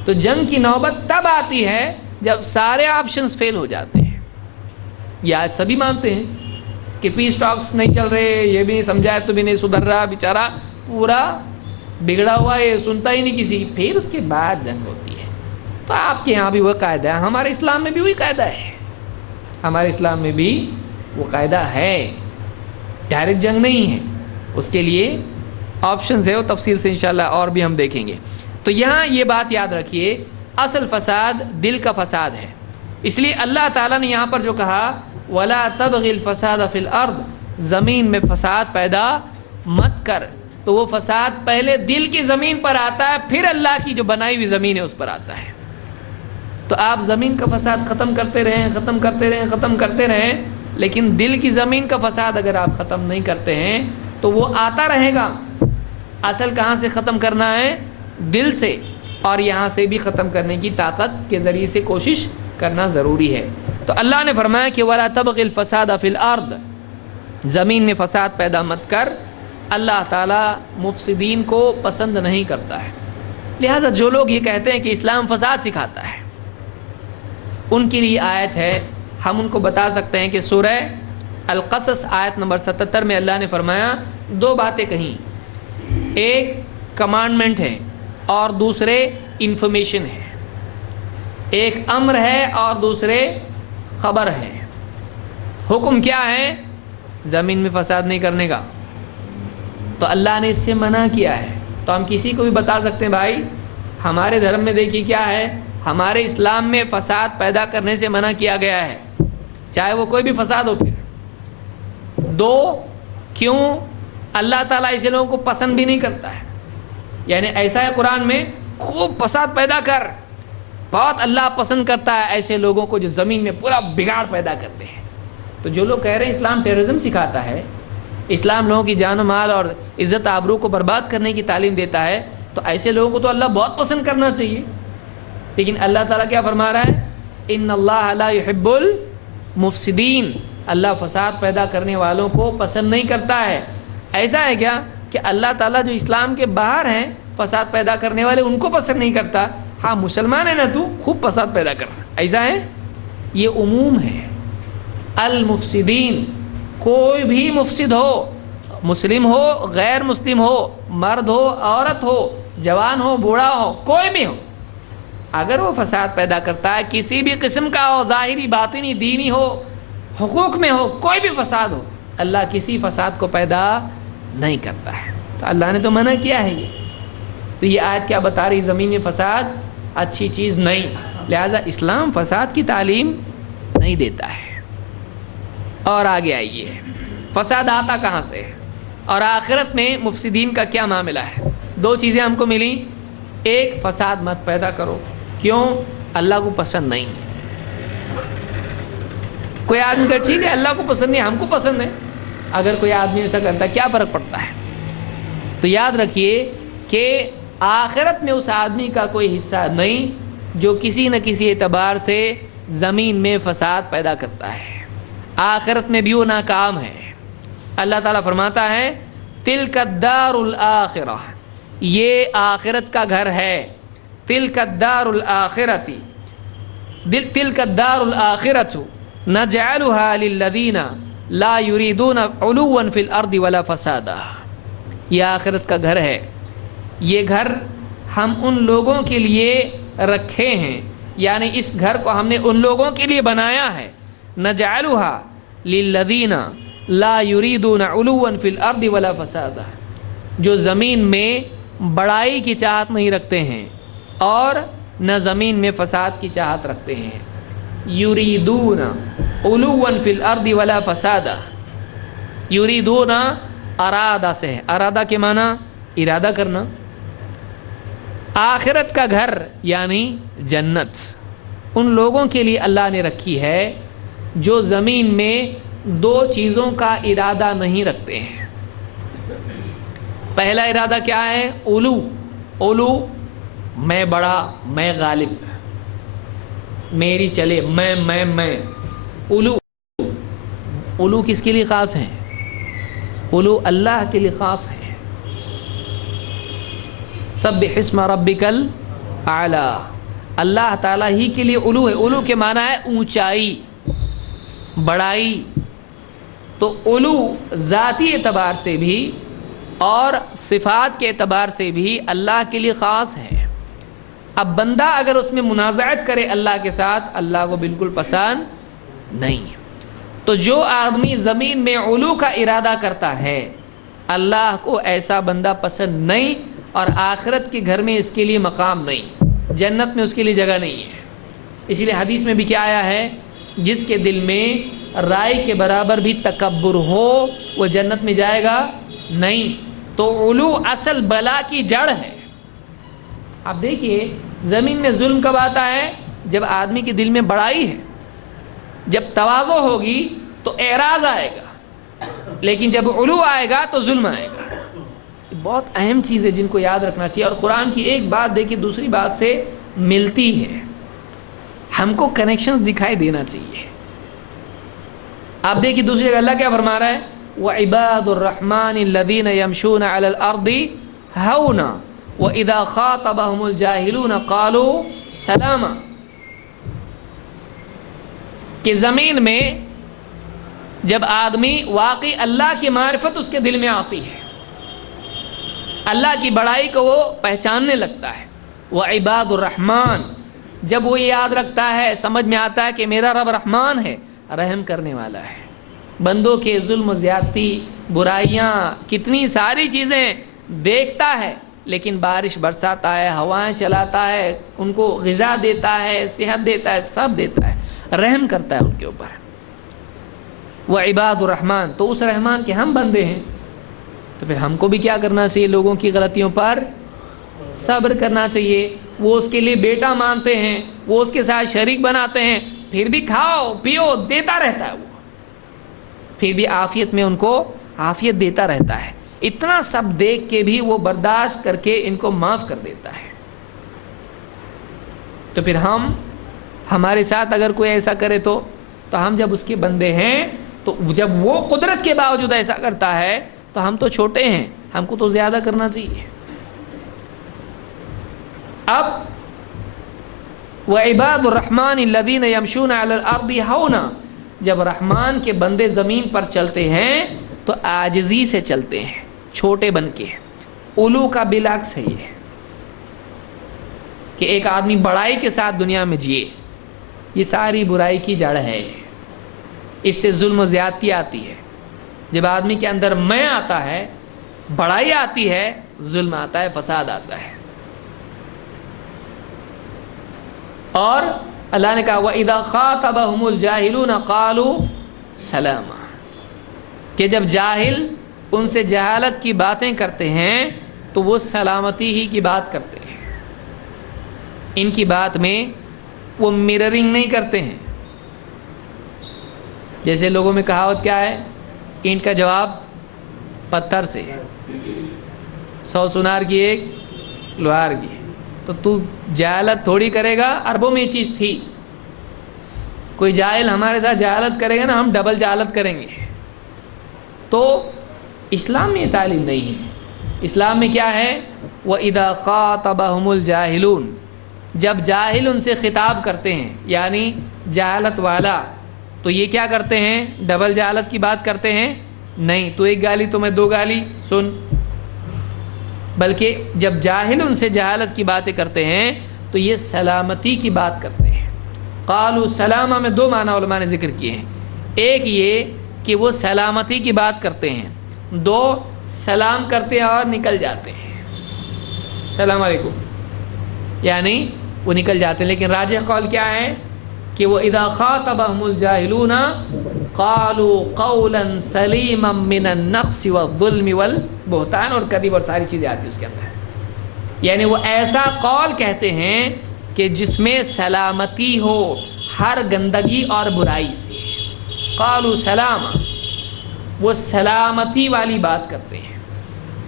تو جنگ کی نوبت تب آتی ہے جب سارے آپشنز فیل ہو جاتے ہیں. یہ آج سبھی مانتے ہیں کہ پیس ٹاکس نہیں چل رہے، یہ بھی نہیں سمجھایا تو بھی نہیں سدھر رہا، بیچارہ پورا بگڑا ہوا ہے، سنتا ہی نہیں کسی. پھر اس کے بعد جنگ ہوتی ہے. تو آپ کے یہاں بھی وہ قاعدہ ہے، ہمارے اسلام میں بھی وہی قاعدہ ہے. ہمارے اسلام میں بھی وہ قاعدہ ہے، ڈائریکٹ جنگ نہیں ہے، اس کے لیے آپشنز ہے، وہ تفصیل سے انشاءاللہ اور بھی ہم دیکھیں گے. تو یہاں یہ بات یاد رکھیے، اصل فساد دل کا فساد ہے. اس لیے اللہ تعالیٰ نے یہاں پر جو کہا وَلَا تَبْغِ الْفَسَادَ فِي الْأَرْضِ، زمین میں فساد پیدا مت کر. تو وہ فساد پہلے دل کی زمین پر آتا ہے، پھر اللہ کی جو بنائی ہوئی زمین ہے اس پر آتا ہے. تو آپ زمین کا فساد ختم کرتے رہیں، لیکن دل کی زمین کا فساد اگر آپ ختم نہیں کرتے ہیں تو وہ آتا رہے گا. اصل کہاں سے ختم کرنا ہے؟ دل سے اور یہاں سے بھی ختم کرنے کی طاقت کے ذریعے سے کوشش کرنا ضروری ہے۔ تو اللہ نے فرمایا کہ وَلَا تَبْغِ الْفَسَادَ فِي الْأَرْضِ، زمین میں فساد پیدا مت کر، اللہ تعالیٰ مفسدین کو پسند نہیں کرتا ہے۔ لہٰذا جو لوگ یہ کہتے ہیں کہ اسلام فساد سکھاتا ہے، ان کے لیے آیت ہے، ہم ان کو بتا سکتے ہیں کہ سورہ القصص آیت نمبر 77 میں اللہ نے فرمایا دو باتیں کہیں، ایک کمانڈمنٹ ہے اور دوسرے انفارمیشن ہے، ایک امر ہے اور دوسرے خبر ہے۔ حکم کیا ہے؟ زمین میں فساد نہیں کرنے کا، تو اللہ نے اس سے منع کیا ہے۔ تو ہم کسی کو بھی بتا سکتے ہیں بھائی ہمارے دھرم میں دیکھیے کیا ہے، ہمارے اسلام میں فساد پیدا کرنے سے منع کیا گیا ہے، چاہے وہ کوئی بھی فساد ہو۔ پھر دو، کیوں؟ اللہ تعالیٰ ایسے لوگوں کو پسند بھی نہیں کرتا ہے، یعنی ایسا ہے قرآن میں خوب فساد پیدا کر، بہت اللہ پسند کرتا ہے ایسے لوگوں کو جو زمین میں پورا بگاڑ پیدا کرتے ہیں۔ تو جو لوگ کہہ رہے ہیں اسلام ٹیررزم سکھاتا ہے، اسلام لوگوں کی جان و مال اور عزت آبرو کو برباد کرنے کی تعلیم دیتا ہے، تو ایسے لوگوں کو تو اللہ بہت پسند کرنا چاہیے۔ لیکن اللہ تعالیٰ کیا فرما رہا ہے؟ ان اللہ لا يحب المفسدین، اللہ فساد پیدا کرنے والوں کو پسند نہیں کرتا ہے۔ ایسا ہے کیا کہ اللہ تعالیٰ جو اسلام کے باہر ہیں فساد پیدا کرنے والے ان کو پسند نہیں کرتا؟ ہاں مسلمان ہے نا تو خوب فساد پیدا کر، ایسا ہے؟ یہ عموم ہے۔ المفسدین، کوئی بھی مفسد ہو، مسلم ہو غیر مسلم ہو، مرد ہو عورت ہو، جوان ہو بوڑھا ہو، کوئی بھی ہو، اگر وہ فساد پیدا کرتا ہے کسی بھی قسم کا ہو، ظاہری باطنی دینی ہو، حقوق میں ہو، کوئی بھی فساد ہو، اللہ کسی فساد کو پیدا نہیں کرتا ہے۔ تو اللہ نے تو منع کیا ہے یہ۔ تو یہ آیت کیا بتا رہی؟ زمین میں فساد اچھی چیز نہیں، لہذا اسلام فساد کی تعلیم نہیں دیتا ہے۔ اور آگے آئیے، فساد آتا کہاں سے اور آخرت میں مفسدین کا کیا معاملہ ہے؟ دو چیزیں ہم کو ملی، ایک فساد مت پیدا کرو، کیوں؟ اللہ کو پسند نہیں۔ کوئی آدمی کہ ٹھیک ہے اللہ کو پسند نہیں ہم کو پسند ہے، اگر کوئی آدمی ایسا کرتا ہے کیا فرق پڑتا ہے؟ تو یاد رکھیے کہ آخرت میں اس آدمی کا کوئی حصہ نہیں جو کسی نہ کسی اعتبار سے زمین میں فساد پیدا کرتا ہے، آخرت میں بھی وہ ناکام ہے۔ اللہ تعالیٰ فرماتا ہے تلک الدار الآخرہ، یہ آخرت کا گھر ہے، تلک الدار الآخرۃ، تلک الدار الآخرۃ نجعلها للذین لا یریدون علوا فی الارض ولا فسادا، یہ آخرت کا گھر ہے، یہ گھر ہم ان لوگوں کے لیے رکھے ہیں، یعنی اس گھر کو ہم نے ان لوگوں کے لیے بنایا ہے، نجعلها للذین لا یریدون علوا فی الارض ولا فسادا، جو زمین میں بڑائی کی چاہت نہیں رکھتے ہیں اور نہ زمین میں فساد کی چاہت رکھتے ہیں۔ یریدون علوا فی الارض ولا فسادا، یریدون ارادہ سے، ارادہ کے معنی ارادہ کرنا۔ آخرت کا گھر یعنی جنت ان لوگوں کے لیے اللہ نے رکھی ہے جو زمین میں دو چیزوں کا ارادہ نہیں رکھتے ہیں۔ پہلا ارادہ کیا ہے؟ علو، علو میں بڑا، میں غالب، میری چلے، میں علو۔ علو کس کے لیے خاص ہے؟ علو اللہ کے لیے خاص ہے۔ سبح اسم ربک الاعلی، اللہ تعالیٰ ہی کے لیے علو ہے۔ علو کے معنی ہے اونچائی، بڑائی۔ تو علو ذاتی اعتبار سے بھی اور صفات کے اعتبار سے بھی اللہ کے لیے خاص ہے۔ اب بندہ اگر اس میں منازعت کرے اللہ کے ساتھ، اللہ کو بالکل پسند نہیں۔ تو جو آدمی زمین میں علو کا ارادہ کرتا ہے اللہ کو ایسا بندہ پسند نہیں، اور آخرت کے گھر میں اس کے لیے مقام نہیں، جنت میں اس کے لیے جگہ نہیں ہے۔ اسی لیے حدیث میں بھی کیا آیا ہے؟ جس کے دل میں رائی کے برابر بھی تکبر ہو وہ جنت میں جائے گا نہیں۔ تو علو اصل بلا کی جڑ ہے۔ اب دیکھیے زمین میں ظلم کب آتا ہے؟ جب آدمی کے دل میں بڑائی ہے، جب تواضع ہوگی تو اعراض آئے گا، لیکن جب علو آئے گا تو ظلم آئے گا۔ بہت اہم چیز ہے جن کو یاد رکھنا چاہیے. اور قرآن کی ایک بات دیکھیے دوسری بات سے ملتی ہے. ہم کو کنیکشنز دکھائی دینا چاہیے. آپ دیکھیے دوسری جگہ اللہ کیا فرما رہا ہے, وَعِبَادُ الرَّحْمَنِ الَّذِينَ يَمْشُونَ عَلَى الْأَرْضِ هَوْنًا وَإِذَا خَاطَبَهُمُ الْجَاهِلُونَ قَالُوا سَلَامًا. کہ زمین میں جب آدمی واقعی اللہ کی معرفت اس کے دل میں آتی ہے, اللہ کی بڑائی کو وہ پہچاننے لگتا ہے, وَعِبَادُ الرَّحْمَنِ, جب وہ یاد رکھتا ہے, سمجھ میں آتا ہے کہ میرا رب رحمان ہے, رحم کرنے والا ہے, بندوں کے ظلم و زیادتی, برائیاں, کتنی ساری چیزیں دیکھتا ہے, لیکن بارش برساتا ہے, ہوائیں چلاتا ہے, ان کو غذا دیتا ہے, صحت دیتا ہے, سب دیتا ہے, رحم کرتا ہے ان کے اوپر. وعباد الرحمن, تو اس رحمان کے ہم بندے ہیں, تو پھر ہم کو بھی کیا کرنا چاہیے, لوگوں کی غلطیوں پر صبر کرنا چاہیے. وہ اس کے لیے بیٹا مانتے ہیں, وہ اس کے ساتھ شریک بناتے ہیں, پھر بھی کھاؤ پیو دیتا رہتا ہے, وہ پھر بھی عافیت میں ان کو عافیت دیتا رہتا ہے. اتنا سب دیکھ کے بھی وہ برداشت کر کے ان کو معاف کر دیتا ہے. تو پھر ہمارے ساتھ اگر کوئی ایسا کرے تو ہم جب اس کے بندے ہیں, تو جب وہ قدرت کے باوجود ایسا کرتا ہے تو ہم تو چھوٹے ہیں, ہم کو تو زیادہ کرنا چاہیے. اب وَعِبَادُ الرَّحْمَنِ الَّذِينَ يَمْشُونَ عَلَى الْأَرْضِ هَوْنًا, جب رحمان کے بندے زمین پر چلتے ہیں تو عاجزی سے چلتے ہیں, چھوٹے بن کے. اولو کا بالعکس ہے یہ کہ ایک آدمی بڑائی کے ساتھ دنیا میں جیے, یہ ساری برائی کی جڑ ہے. اس سے ظلم و زیادتی آتی ہے. جب آدمی کے اندر میں آتا ہے, بڑائی آتی ہے, ظلم آتا ہے, فساد آتا ہے. اور اللہ نے کہا وَإِذَا خَاطَبَهُمُ الْجَاهِلُونَ قَالُوا سَلَامًا, کہ جب جاہل ان سے جہالت کی باتیں کرتے ہیں تو وہ سلامتی ہی کی بات کرتے ہیں. ان کی بات میں وہ مررنگ نہیں کرتے ہیں. جیسے لوگوں میں کہاوت کیا ہے, اینٹ کا جواب پتھر سے, 100 سونار کی ایک لوہار کی. تو جہالت تھوڑی کرے گا, عربوں میں یہ چیز تھی. کوئی جاہل ہمارے ساتھ جہالت کرے گا نا, ہم ڈبل جہالت کریں گے. تو اسلام میں یہ تعلیم نہیں ہے. اسلام میں کیا ہے, وَإِذَا خَاطَبَهُمُ الْجَاهِلُونَ, جب جاہل ان سے خطاب کرتے ہیں یعنی جہالت والا, تو یہ کیا کرتے ہیں, ڈبل جہالت کی بات کرتے ہیں نہیں. تو ایک گالی تو میں 2 گالی سن, بلکہ جب جاہل ان سے جہالت کی باتیں کرتے ہیں تو یہ سلامتی کی بات کرتے ہیں. قالوا سلاما میں 2 معنی علماء نے ذکر کیے ہیں. ایک یہ کہ وہ سلامتی کی بات کرتے ہیں, 2 سلام کرتے ہیں اور نکل جاتے ہیں, السلام علیکم, یعنی وہ نکل جاتے ہیں. لیکن راجح قول کیا ہے کہ وہ اذا خاطبهم الجاهلون قالوا قولا سلیما من النقص والظلم والبہتان, اور کذب, اور ساری چیزیں آتی ہیں اس کے اندر. یعنی وہ ایسا قول کہتے ہیں کہ جس میں سلامتی ہو ہر گندگی اور برائی سے. قالوا سلاما, وہ سلامتی والی بات کرتے ہیں.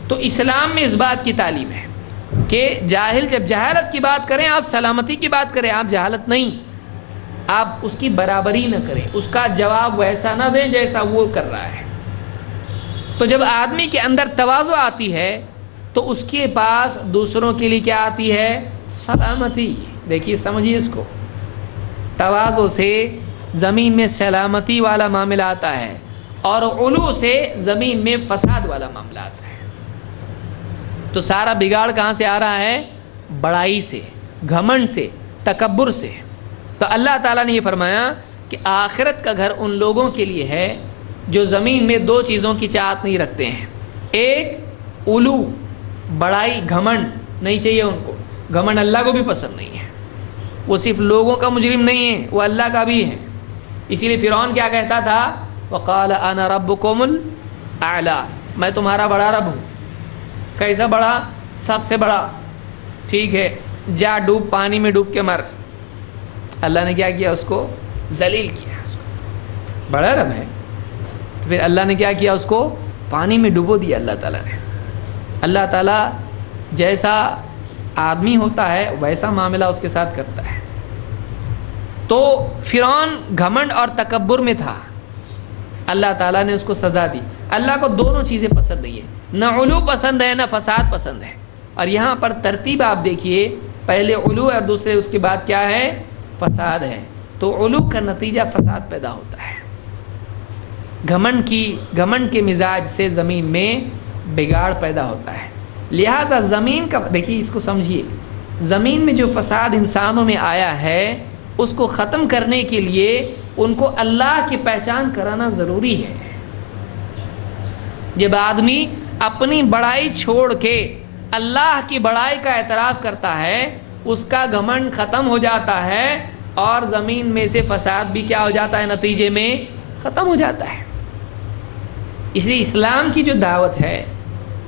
تو اسلام میں اس بات کی تعلیم ہے کہ جاہل جب جہالت کی بات کریں آپ سلامتی کی بات کریں, آپ جہالت نہیں, آپ اس کی برابری نہ کریں, اس کا جواب ویسا نہ دیں جیسا وہ کر رہا ہے. تو جب آدمی کے اندر تواضع آتی ہے تو اس کے پاس دوسروں کے لیے کیا آتی ہے, سلامتی. دیکھیے سمجھیے اس کو, تواضع سے زمین میں سلامتی والا معاملہ آتا ہے, اور علو سے زمین میں فساد والا معاملہ آتا ہے. تو سارا بگاڑ کہاں سے آ رہا ہے, بڑائی سے, گھمنڈ سے, تکبر سے. تو اللہ تعالیٰ نے یہ فرمایا کہ آخرت کا گھر ان لوگوں کے لیے ہے جو زمین میں 2 چیزوں کی چاہت نہیں رکھتے ہیں. ایک علو, بڑائی, گھمنڈ نہیں چاہیے ان کو. گھمنڈ اللہ کو بھی پسند نہیں ہے. وہ صرف لوگوں کا مجرم نہیں ہے, وہ اللہ کا بھی ہے. اسی لیے فرعون کیا کہتا تھا, وقال انا ربکم الاعلی, میں تمہارا بڑا رب ہوں. کیسا بڑا, سب سے بڑا. ٹھیک ہے, جا ڈوب, پانی میں ڈوب کے مر. اللہ نے کیا کیا, اس کو ذلیل کیا. اس کو بڑا رب ہے, تو پھر اللہ نے کیا کیا, اس کو پانی میں ڈبو دیا اللہ تعالیٰ نے. اللہ تعالیٰ جیسا آدمی ہوتا ہے ویسا معاملہ اس کے ساتھ کرتا ہے. تو فرعون گھمنڈ اور تکبر میں تھا, اللہ تعالیٰ نے اس کو سزا دی. اللہ کو دونوں چیزیں پسند نہیں ہے, نہ علو پسند ہے نہ فساد پسند ہے. اور یہاں پر ترتیب آپ دیکھیے, پہلے علو اور دوسرے اس کے بعد کیا ہے, فساد ہے. تو علو کا نتیجہ فساد پیدا ہوتا ہے. گھمنڈ کے مزاج سے زمین میں بگاڑ پیدا ہوتا ہے. لہٰذا زمین کا دیکھیے, اس کو سمجھیے, زمین میں جو فساد انسانوں میں آیا ہے اس کو ختم کرنے کے لیے ان کو اللہ کی پہچان کرانا ضروری ہے. جب آدمی اپنی بڑائی چھوڑ کے اللہ کی بڑائی کا اعتراف کرتا ہے اس کا گھمنڈ ختم ہو جاتا ہے اور زمین میں سے فساد بھی کیا ہو جاتا ہے, نتیجے میں ختم ہو جاتا ہے. اس لیے اسلام کی جو دعوت ہے,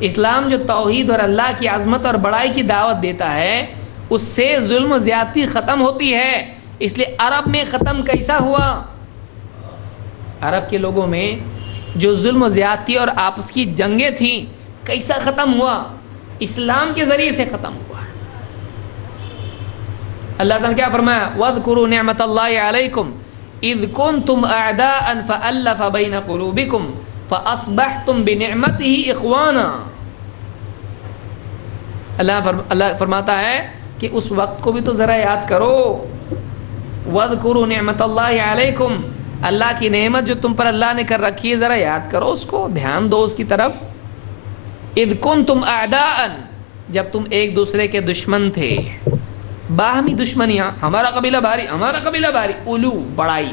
اسلام جو توحید اور اللہ کی عظمت اور بڑائی کی دعوت دیتا ہے, اس سے ظلم و زیادتی ختم ہوتی ہے. اس لیے عرب میں ختم کیسا ہوا, عرب کے لوگوں میں جو ظلم و زیادتی اور آپس کی جنگیں تھیں کیسا ختم ہوا, اسلام کے ذریعے سے ختم ہوا. اللہ تعالیٰ نے کیا فرمایا, وَاذْكُرُوا نِعْمَةَ اللَّهِ عَلَيْكُمْ إِذْ كُنْتُمْ أَعْدَاءً فَأَلَّفَ بَيْنَ قُلُوبِكُمْ فَأَصْبَحْتُمْ بِنِعْمَتِهِ إِخْوَانًا. اللہ فرماتا ہے کہ اس وقت کو بھی تو ذرا یاد کرو. وَاذْكُرُوا نِعْمَةَ اللَّهِ عَلَيْكُمْ, اللہ کی نعمت جو تم پر اللہ نے کر رکھی ہے ذرا یاد کرو, اس کو دھیان دو اس کی طرف. اذ کنتم اعداء, جب تم ایک دوسرے کے دشمن تھے, باہمی دشمنیاں, ہمارا قبیلہ بھاری, ہمارا قبیلہ بھاری, علو بڑائی,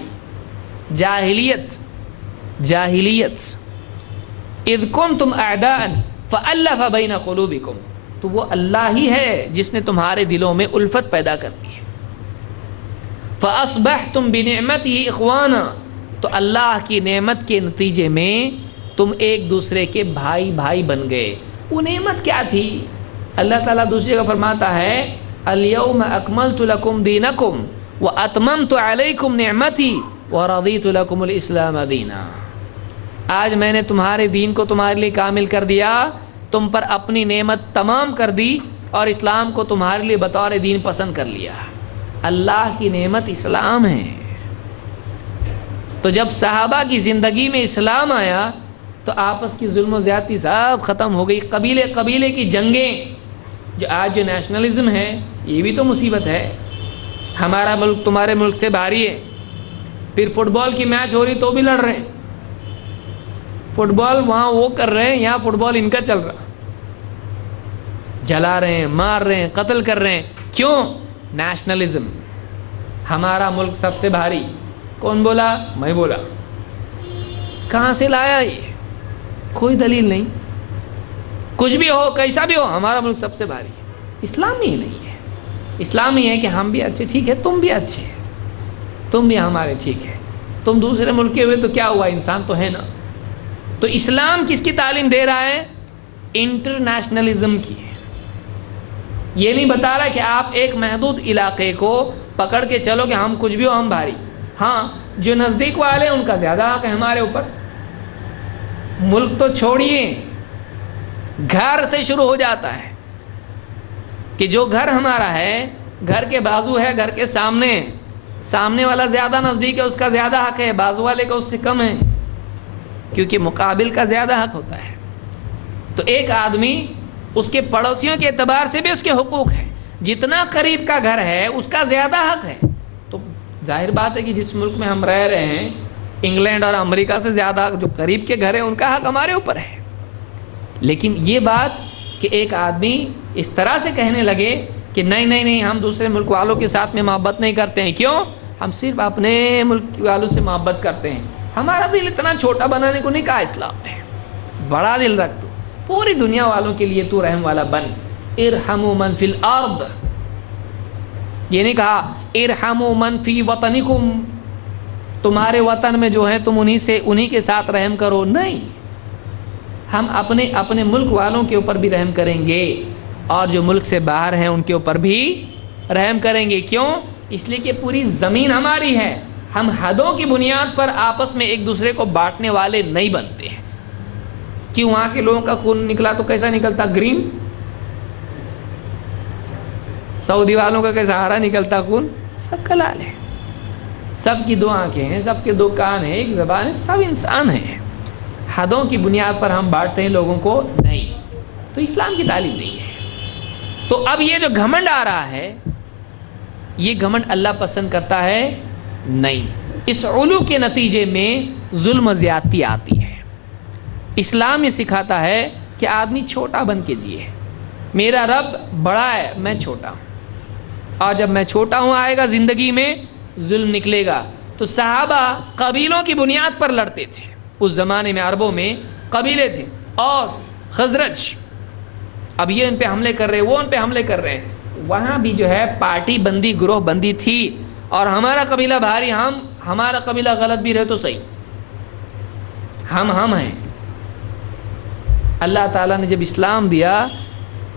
جاہلیت. اذ کنتم اعداء فألف بین قلوبکم, تو وہ اللہ ہی ہے جس نے تمہارے دلوں میں الفت پیدا کر دی ہے. فأصبحتم بنعمته اخوانا, تو اللہ کی نعمت کے نتیجے میں تم ایک دوسرے کے بھائی بن گئے. وہ نعمت کیا تھی؟ اللہ تعالیٰ دوسری جگہ فرماتا ہے الیوم اکملت لکم دینکم واتممت علیکم نعمتی ورضیت لکم الاسلام دینا. آج میں نے تمہارے دین کو تمہارے لیے کامل کر دیا, تم پر اپنی نعمت تمام کر دی اور اسلام کو تمہارے لیے بطور دین پسند کر لیا. اللہ کی نعمت اسلام ہے. تو جب صحابہ کی زندگی میں اسلام آیا تو آپس کی ظلم و زیادتی سب ختم ہو گئی. قبیلے کی جنگیں, جو آج جو نیشنلزم ہے یہ بھی تو مصیبت ہے. ہمارا ملک تمہارے ملک سے بھاری ہے, پھر فٹ بال کی میچ ہو رہی تو بھی لڑ رہے ہیں. فٹ بال وہاں وہ کر رہے ہیں, یہاں فٹ بال ان کا چل رہا, جلا رہے ہیں, مار رہے ہیں, قتل کر رہے ہیں. کیوں؟ نیشنلزم. ہمارا ملک سب سے بھاری. کون بولا؟ میں بولا. کہاں سے لایا یہ؟ کوئی دلیل نہیں. کچھ بھی ہو, کیسا بھی ہو, ہمارا ملک سب سے بھاری. اسلامی ہی نہیں ہے. اسلامی ہے کہ ہم بھی اچھے, ٹھیک ہے تم بھی اچھے, تم بھی ہمارے ٹھیک ہے, تم دوسرے ملک کے ہوئے تو کیا ہوا, انسان تو ہے نا. تو اسلام کس کی تعلیم دے رہا ہے؟ انٹرنیشنلزم کی. یہ نہیں بتا رہا کہ آپ ایک محدود علاقے کو پکڑ کے چلو کہ ہم کچھ بھی ہو ہم بھاری. ہاں, جو نزدیک والے ان کا زیادہ حق ہے ہمارے اوپر. ملک تو چھوڑیے, گھر سے شروع ہو جاتا ہے کہ جو گھر ہمارا ہے, گھر کے بازو ہے, گھر کے سامنے والا زیادہ نزدیک ہے, اس کا زیادہ حق ہے, بازو والے کا اس سے کم ہے, کیونکہ مقابل کا زیادہ حق ہوتا ہے. تو ایک آدمی اس کے پڑوسیوں کے اعتبار سے بھی اس کے حقوق ہیں. جتنا قریب کا گھر ہے اس کا زیادہ حق ہے. تو ظاہر بات ہے کہ جس ملک میں ہم رہ رہے ہیں, انگلینڈ اور امریکہ سے زیادہ جو قریب کے گھر ہیں ان کا حق ہمارے اوپر ہے. لیکن یہ بات کہ ایک آدمی اس طرح سے کہنے لگے کہ نہیں ہم دوسرے ملک والوں کے ساتھ میں محبت نہیں کرتے ہیں. کیوں؟ ہم صرف اپنے ملک والوں سے محبت کرتے ہیں. ہمارا دل اتنا چھوٹا بنانے کو نہیں کہا اسلام نے, بڑا دل رکھ تو پوری دنیا والوں کے لیے تو رحم والا بن. ارحموا من فی الارض, یہ نہیں کہا ارحموا من فی وطنکم, تمہارے وطن میں جو ہے تم انہی کے ساتھ رحم کرو. نہیں, ہم اپنے ملک والوں کے اوپر بھی رحم کریں گے اور جو ملک سے باہر ہیں ان کے اوپر بھی رحم کریں گے. کیوں؟ اس لیے کہ پوری زمین ہماری ہے. ہم حدوں کی بنیاد پر آپس میں ایک دوسرے کو بانٹنے والے نہیں بنتے ہیں. کہ وہاں کے لوگوں کا خون نکلا تو کیسا نکلتا؟ گرین. سعودی والوں کا کیسا ہرا نکلتا خون؟ سب کا لال ہے. سب کی دو آنکھیں ہیں، سب کے دو کان ہیں، ایک زبان ہے، سب انسان ہیں. حدوں کی بنیاد پر ہم بانٹتے ہیں لوگوں کو، نہیں. تو اسلام کی تعلیم نہیں ہے. تو اب یہ جو گھمنڈ آ رہا ہے، یہ گھمنڈ اللہ پسند کرتا ہے؟ نہیں. اس علو کے نتیجے میں ظلم و زیادتی آتی ہے. اسلام یہ سکھاتا ہے کہ آدمی چھوٹا بن کے جیے. میرا رب بڑا ہے، میں چھوٹا ہوں، اور جب میں چھوٹا ہوں آئے گا زندگی میں ظلم نکلے گا. تو صحابہ قبیلوں کی بنیاد پر لڑتے تھے. اس زمانے میں عربوں میں قبیلے تھے، اوس، خزرج. اب یہ ان پہ حملے کر رہے، وہ ان پہ حملے کر رہے ہیں. وہاں بھی جو ہے پارٹی بندی، گروہ بندی تھی. اور ہمارا قبیلہ بھاری، ہمارا قبیلہ غلط بھی رہے تو صحیح، ہم ہیں. اللہ تعالیٰ نے جب اسلام دیا،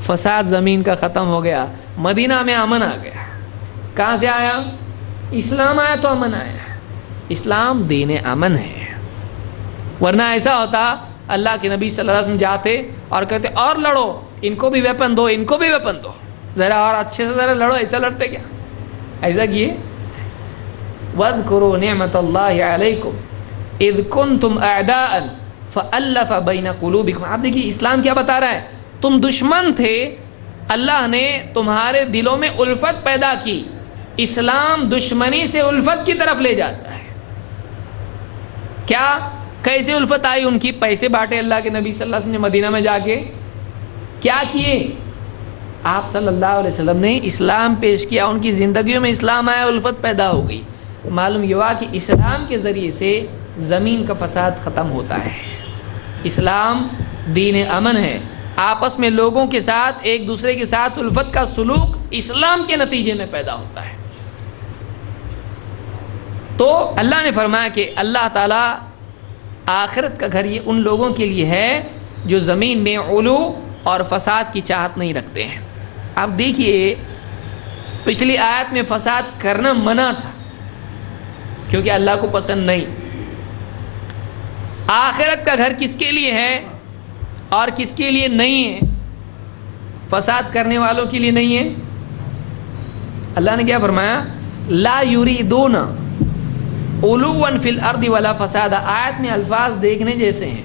فساد زمین کا ختم ہو گیا، مدینہ میں امن آ گیا. کہاں سے آیا؟ اسلام آیا تو امن آیا. اسلام دین امن ہے. ورنہ ایسا ہوتا اللہ کے نبی صلی اللہ علیہ وسلم جاتے اور کہتے اور لڑو، ان کو بھی ویپن دو، ان کو بھی ویپن دو، ذرا اور اچھے سے ذرا لڑو. ایسا لڑتے کیا؟ ایسا کیے. وَاذْكُرُوا نِعْمَةَ اللَّهِ عَلَيْكُمْ اِذْ كُنْتُمْ أَعْدَاءً فَأَلَّفَ بَيْنَ قُلُوبِكُمْ. آپ دیکھیے اسلام کیا بتا رہا ہے. تم دشمن تھے، اللہ نے تمہارے دلوں میں الفت پیدا کی. اسلام دشمنی سے الفت کی طرف لے جاتا ہے. کیا کیسے الفت آئی ان کی؟ پیسے بانٹے اللہ کے نبی صلی اللہ علیہ وسلم نے مدینہ میں جا کے. کیا کیے؟ آپ صلی اللہ علیہ وسلم نے اسلام پیش کیا، ان کی زندگیوں میں اسلام آیا، الفت پیدا ہو گئی. معلوم یہ ہوا کہ اسلام کے ذریعے سے زمین کا فساد ختم ہوتا ہے. اسلام دین امن ہے. آپس میں لوگوں کے ساتھ، ایک دوسرے کے ساتھ الفت کا سلوک اسلام کے نتیجے میں پیدا ہوتا ہے. تو اللہ نے فرمایا کہ اللہ تعالیٰ آخرت کا گھر یہ ان لوگوں کے لیے ہے جو زمین میں علو اور فساد کی چاہت نہیں رکھتے ہیں. آپ دیکھیے پچھلی آیت میں فساد کرنا منع تھا کیونکہ اللہ کو پسند نہیں. آخرت کا گھر کس کے لیے ہے اور کس کے لیے نہیں ہے؟ فساد کرنے والوں کے لیے نہیں ہے. اللہ نے کیا فرمایا؟ لا یریدون علوا فی الارض ولا فسادا. آیت میں الفاظ دیکھنے جیسے ہیں.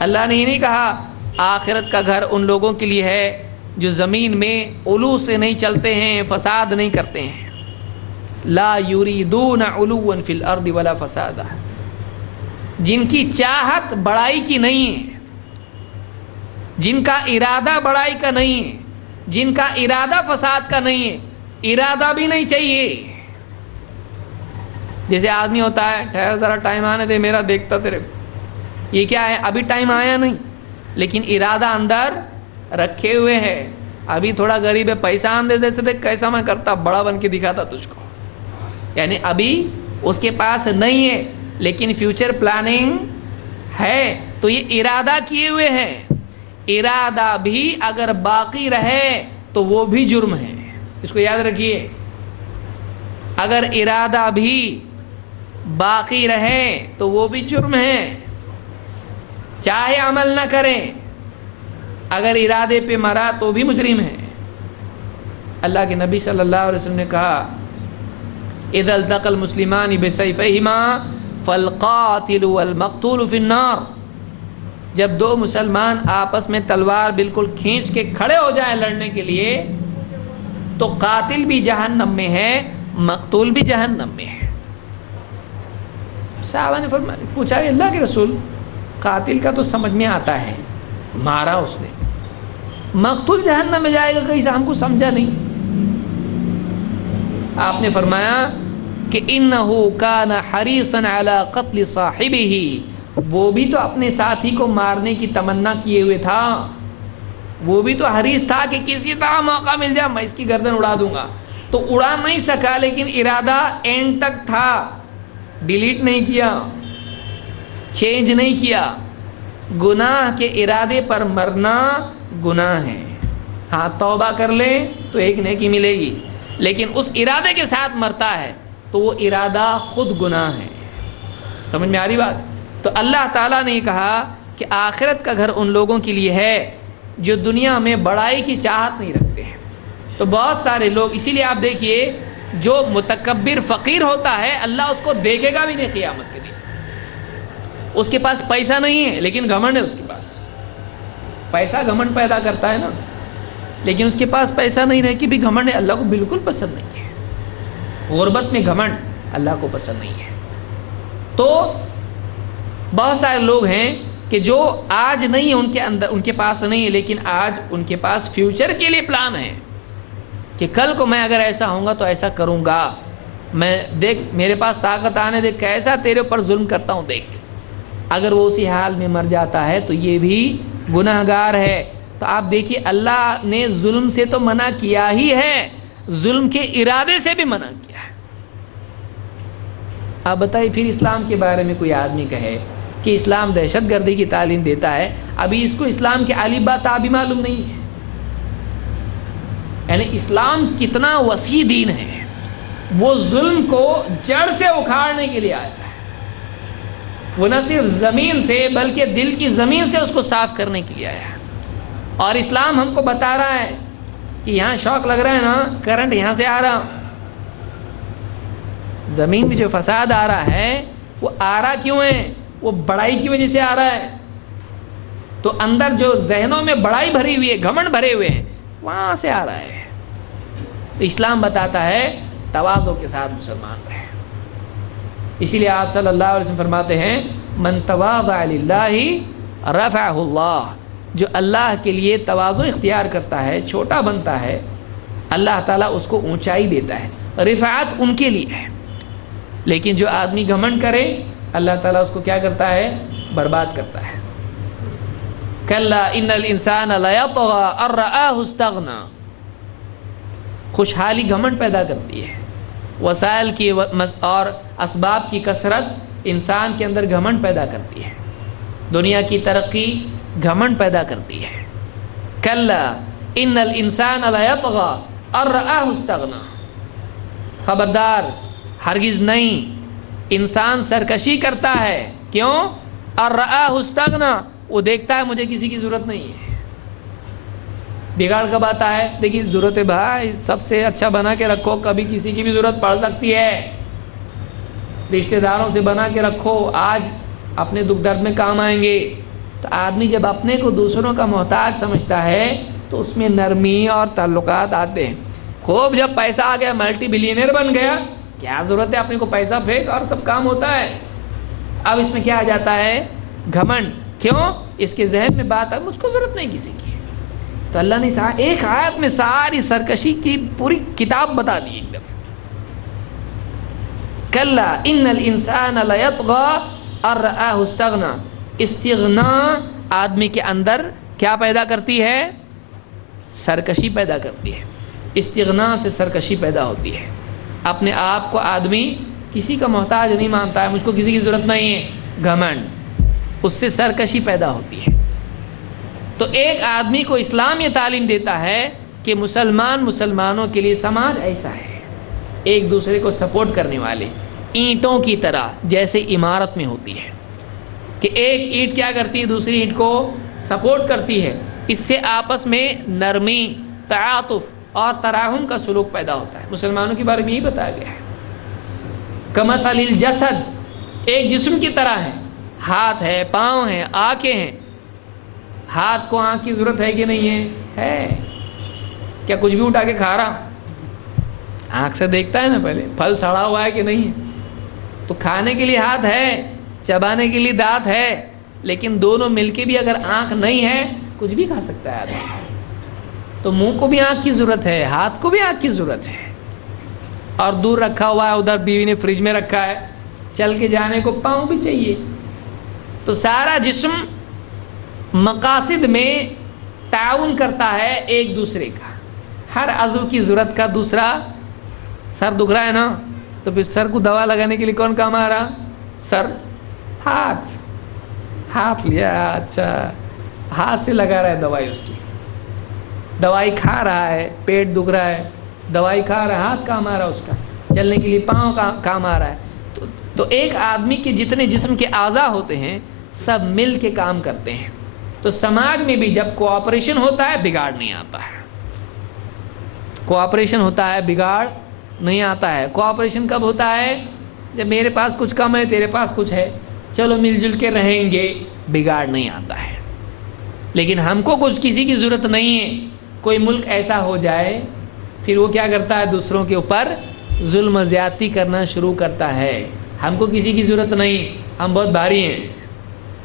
اللہ نے یہ نہیں کہا آخرت کا گھر ان لوگوں کے لیے ہے جو زمین میں علو سے نہیں چلتے ہیں، فساد نہیں کرتے ہیں. لا یریدون علوا فی الارض ولا فسادا. جن کی چاہت بڑائی کی نہیں ہے، جن کا ارادہ بڑائی کا نہیں ہے، جن کا ارادہ فساد کا نہیں ہے. ارادہ بھی نہیں چاہیے. جیسے آدمی ہوتا ہے، ٹھہر ذرا ٹائم آنے دے، میرا دیکھتا تیرے. یہ کیا ہے؟ ابھی ٹائم آیا نہیں لیکن ارادہ اندر رکھے ہوئے ہے. ابھی تھوڑا غریب ہے، پیسہ آن دے سے دیکھ کیسا میں کرتا، بڑا بن کے دکھاتا تجھ کو. یعنی ابھی اس کے پاس نہیں ہے لیکن فیوچر پلاننگ ہے. تو یہ ارادہ کیے ہوئے ہے. ارادہ بھی اگر باقی رہے تو وہ بھی جرم ہے. اس کو یاد رکھیے. اگر ارادہ بھی باقی رہے تو وہ بھی جرم ہے، چاہے عمل نہ کریں. اگر ارادے پہ مرا تو بھی مجرم ہے. اللہ کے نبی صلی اللہ علیہ وسلم نے کہا اذا التقى المسلمان بسيفيهما فالقاتل والمقتول في النار. جب دو مسلمان آپس میں تلوار بالکل کھینچ کے کھڑے ہو جائیں لڑنے کے لیے تو قاتل بھی جہنم میں ہے، مقتول بھی جہنم میں ہے. صحابہ نے پوچھا کہ اللہ کے رسول، قاتل کا تو سمجھ میں آتا ہے، مارا اس نے، مقتول جہنم میں جائے گا کیسا؟ ہم کو سمجھا نہیں. آپ نے فرمایا کہ انہو کان حریصا علی قتل صاحبہ. وہ بھی تو اپنے ساتھی کو مارنے کی تمنا کیے ہوئے تھا. وہ بھی تو حریص تھا کہ کسی طرح موقع مل جائے میں اس کی گردن اڑا دوں گا. تو اڑا نہیں سکا لیکن ارادہ اینڈ تک تھا. ڈیلیٹ نہیں کیا، چینج نہیں کیا. گناہ کے ارادے پر مرنا گناہ ہے. ہاں توبہ کر لے تو ایک نیکی ملے گی، لیکن اس ارادے کے ساتھ مرتا ہے تو وہ ارادہ خود گناہ ہے. سمجھ میں آ رہی بات؟ تو اللہ تعالیٰ نے کہا کہ آخرت کا گھر ان لوگوں کے لیے ہے جو دنیا میں بڑائی کی چاہت نہیں رکھتے ہیں۔ تو بہت سارے لوگ، اسی لیے آپ دیکھیے جو متکبر فقیر ہوتا ہے اللہ اس کو دیکھے گا بھی نہیں قیامت کے دن۔ اس کے پاس پیسہ نہیں ہے لیکن گھمنڈ ہے، اس کے پاس پیسہ گھمنڈ پیدا کرتا ہے نا، لیکن اس کے پاس پیسہ نہیں رہ کے بھی گھمنڈ ہے، اللہ کو بالکل پسند نہیں ہے۔ غربت میں گھمنڈ اللہ کو پسند نہیں ہے۔ تو بہت سارے لوگ ہیں کہ جو آج نہیں ہے ان کے اندر، ان کے پاس نہیں ہے، لیکن آج ان کے پاس فیوچر کے لیے پلان ہے کہ کل کو میں اگر ایسا ہوں گا تو ایسا کروں گا، میں دیکھ میرے پاس طاقت آنے دے، کیسا تیرے اوپر ظلم کرتا ہوں دیکھ۔ اگر وہ اسی حال میں مر جاتا ہے تو یہ بھی گناہ گار ہے۔ تو آپ دیکھیے اللہ نے ظلم سے تو منع کیا ہی ہے، ظلم کے ارادے سے بھی منع کیا ہے۔ آپ بتائیے پھر اسلام کے بارے میں کوئی آدمی کہے کہ اسلام دہشت گردی کی تعلیم دیتا ہے، ابھی اس کو اسلام کے الف با تا بھی معلوم نہیں ہے۔ یعنی اسلام کتنا وسیع دین ہے، وہ ظلم کو جڑ سے اکھاڑنے کے لیے آیا ہے۔ وہ نہ صرف زمین سے بلکہ دل کی زمین سے اس کو صاف کرنے کے لیے آیا ہے۔ اور اسلام ہم کو بتا رہا ہے کہ یہاں شوق لگ رہا ہے نا، کرنٹ یہاں سے آ رہا، زمین میں جو فساد آ رہا ہے وہ آ رہا کیوں ہے؟ وہ بڑائی کی وجہ سے آ رہا ہے۔ تو اندر جو ذہنوں میں بڑائی بھری ہوئی ہے، گھمنڈ بھرے ہوئے ہیں، وہاں سے آ رہا ہے۔ تو اسلام بتاتا ہے تواضع کے ساتھ مسلمان رہے۔ اسی لیے آپ صلی اللہ علیہ وسلم فرماتے ہیں من تواضع للہ رفعہ اللہ، جو اللہ کے لیے تواضع اختیار کرتا ہے، چھوٹا بنتا ہے، اللہ تعالیٰ اس کو اونچائی دیتا ہے۔ رفعت ان کے لیے ہے، لیکن جو آدمی گھمنڈ کرے اللہ تعالیٰ اس کو کیا کرتا ہے؟ برباد کرتا ہے۔ کلا ان الانسان لیطغی ان رآہ استغنی، خوشحالی گھمنڈ پیدا کرتی ہے، وسائل کی اور اسباب کی کثرت انسان کے اندر گھمنڈ پیدا کرتی ہے، دنیا کی ترقی گھمنڈ پیدا کرتی ہے۔ کلا ان الانسان لیطغی ان رآہ استغنی، خبردار ہرگز نہیں، انسان سرکشی کرتا ہے، کیوں؟ ان رآہ استغنی، وہ دیکھتا ہے مجھے کسی کی ضرورت نہیں ہے۔ بگاڑ کب آتا ہے؟ دیکھیے ضرورت ہے بھائی، سب سے اچھا بنا کے رکھو، کبھی کسی کی بھی ضرورت پڑ سکتی ہے، رشتہ داروں سے بنا کے رکھو، آج اپنے دکھ درد میں کام آئیں گے۔ تو آدمی جب اپنے کو دوسروں کا محتاج سمجھتا ہے تو اس میں نرمی اور تعلقات آتے ہیں۔ خوب جب پیسہ آ گیا، ملٹی بلینئر بن گیا، کیا ضرورت ہے اپنے کو پیسہ پھینک اور سب کام ہوتا ہے۔ اب اس میں کیا آ جاتا ہے؟ گھمنڈ، کیوں؟ اس کے ذہن میں بات ہے مجھ کو ضرورت نہیں کسی کی۔ تو اللہ نے ایک آیت میں ساری سرکشی کی پوری کتاب بتا دی ایک دم۔ کلا ان الانسان لیطغی ان رآہ استغنی، استغنا آدمی کے اندر کیا پیدا کرتی ہے؟ سرکشی پیدا کرتی ہے۔ استغنا سے سرکشی پیدا ہوتی ہے، اپنے آپ کو آدمی کسی کا محتاج نہیں مانتا ہے، مجھ کو کسی کی ضرورت نہیں ہے، گھمنڈ، اس سے سرکشی پیدا ہوتی ہے۔ تو ایک آدمی کو اسلام یہ تعلیم دیتا ہے کہ مسلمانوں کے لیے سماج ایسا ہے، ایک دوسرے کو سپورٹ کرنے والے، اینٹوں کی طرح جیسے عمارت میں ہوتی ہے کہ ایک اینٹ کیا کرتی ہے؟ دوسری اینٹ کو سپورٹ کرتی ہے، اس سے آپس میں نرمی، تعاطف اور تراحم کا سلوک پیدا ہوتا ہے۔ مسلمانوں کے بارے میں یہی بتایا گیا ہے، کمثل الجسد، ایک جسم کی طرح ہے، ہاتھ ہے، پاؤں ہیں، آنکھیں ہیں۔ ہاتھ کو آنکھ کی ضرورت ہے کہ نہیں ہے؟ ہے۔ کیا کچھ بھی اٹھا کے کھا رہا؟ آنکھ سے دیکھتا ہے نا پہلے پھل سڑا ہوا ہے کہ نہیں ہے، تو کھانے کے لیے ہاتھ ہے، چبانے کے لیے دانت ہے، لیکن دونوں مل کے بھی اگر آنکھ نہیں ہے کچھ بھی کھا سکتا ہے آدمی۔ تو منہ کو بھی آنکھ کی ضرورت ہے، ہاتھ کو بھی آنکھ کی ضرورت ہے، اور دور رکھا ہوا ہے، ادھر بیوی نے فریج میں رکھا ہے، چل کے جانے کو پاؤں بھی چاہیے۔ تو سارا جسم مقاصد میں تعاون کرتا ہے ایک دوسرے کا، ہر عضو کی ضرورت کا دوسرا۔ سر دکھ رہا ہے نا، تو پھر سر کو دوا لگانے کے لیے کون کام آ رہا؟ سر، ہاتھ لیا، اچھا ہاتھ سے لگا رہا ہے دوائی، اس کی دوائی کھا رہا ہے، پیٹ دکھ رہا ہے، دوائی کھا رہا ہے، ہاتھ کام آ رہا ہے اس کا، چلنے کے لیے پاؤں کا کام آ رہا ہے۔ تو ایک آدمی کے جتنے جسم کے اعضاء ہوتے ہیں سب مل کے کام کرتے ہیں. تو سماج میں بھی جب کوآپریشن ہوتا ہے بگاڑ نہیں آتا ہے. کوآپریشن ہوتا ہے بگاڑ نہیں آتا ہے. کوآپریشن کب ہوتا ہے؟ جب میرے پاس کچھ کم ہے تیرے پاس کچھ ہے, چلو مل جل کے رہیں گے, بگاڑ نہیں آتا ہے. لیکن ہم کو کچھ کسی کی ضرورت نہیں ہے, کوئی ملک ایسا ہو جائے پھر وہ کیا کرتا ہے, دوسروں کے اوپر ظلم و زیادتی کرنا شروع کرتا ہے. ہم کو کسی کی ضرورت نہیں, ہم بہت بھاری ہیں.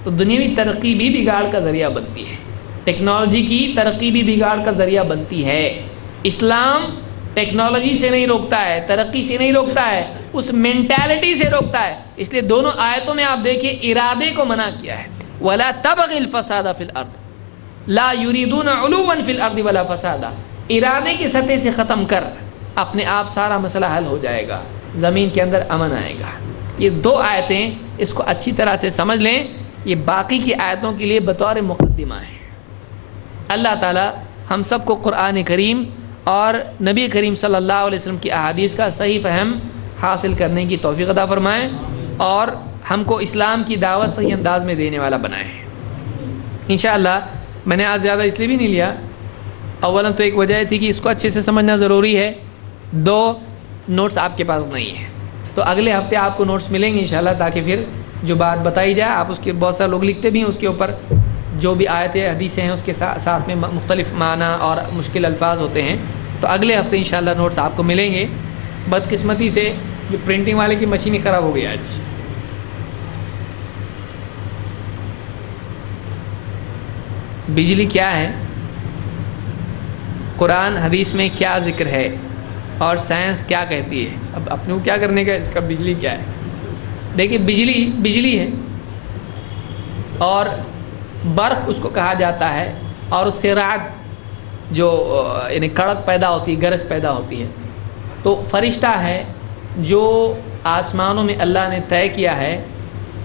تو دنیاوی ترقی بھی بگاڑ کا ذریعہ بنتی ہے, ٹیکنالوجی کی ترقی بھی بگاڑ کا ذریعہ بنتی ہے. اسلام ٹیکنالوجی سے نہیں روکتا ہے, ترقی سے نہیں روکتا ہے, اس مینٹالٹی سے روکتا ہے. اس لیے دونوں آیتوں میں آپ دیکھیں ارادے کو منع کیا ہے. وَلَا تَبْغِ الْفَسَادَ فِي الْأَرْضِ لَا يُرِيدُونَ عُلُوًّا فِي الْأَرْضِ وَلَا فَسَادًا. ارادے کی سطح سے ختم کر, اپنے آپ سارا مسئلہ حل ہو جائے گا, زمین کے اندر امن آئے گا. یہ دو آیتیں اس کو اچھی طرح سے سمجھ لیں, یہ باقی کی آیتوں کے لیے بطور مقدمہ ہے. اللہ تعالی ہم سب کو قرآن کریم اور نبی کریم صلی اللہ علیہ وسلم کی احادیث کا صحیح فہم حاصل کرنے کی توفیق عطا فرمائیں, اور ہم کو اسلام کی دعوت صحیح انداز میں دینے والا بنائیں. انشاءاللہ میں نے آج زیادہ اس لیے بھی نہیں لیا, اولاً تو ایک وجہ تھی کہ اس کو اچھے سے سمجھنا ضروری ہے, دو نوٹس آپ کے پاس نہیں ہیں. تو اگلے ہفتے آپ کو نوٹس ملیں گے انشاءاللہ, تاکہ پھر جو بات بتائی جائے, آپ اس کے بہت سارے لوگ لکھتے بھی ہیں اس کے اوپر, جو بھی آیتیں حدیثیں ہیں اس کے ساتھ میں مختلف معنی اور مشکل الفاظ ہوتے ہیں. تو اگلے ہفتے انشاءاللہ نوٹس آپ کو ملیں گے. بدقسمتی سے جو پرنٹنگ والے کی مشین خراب ہو گئی آج. بجلی کیا ہے, قرآن حدیث میں کیا ذکر ہے, اور سائنس کیا کہتی ہے؟ اب اپنے کو کیا کرنے کا, اس کا بجلی کیا ہے؟ دیکھیے بجلی ہے, اور برق اس کو کہا جاتا ہے, اور اس سے رعد جو یعنی کڑک پیدا ہوتی ہے, گرج پیدا ہوتی ہے. تو فرشتہ ہے جو آسمانوں میں اللہ نے طے کیا ہے,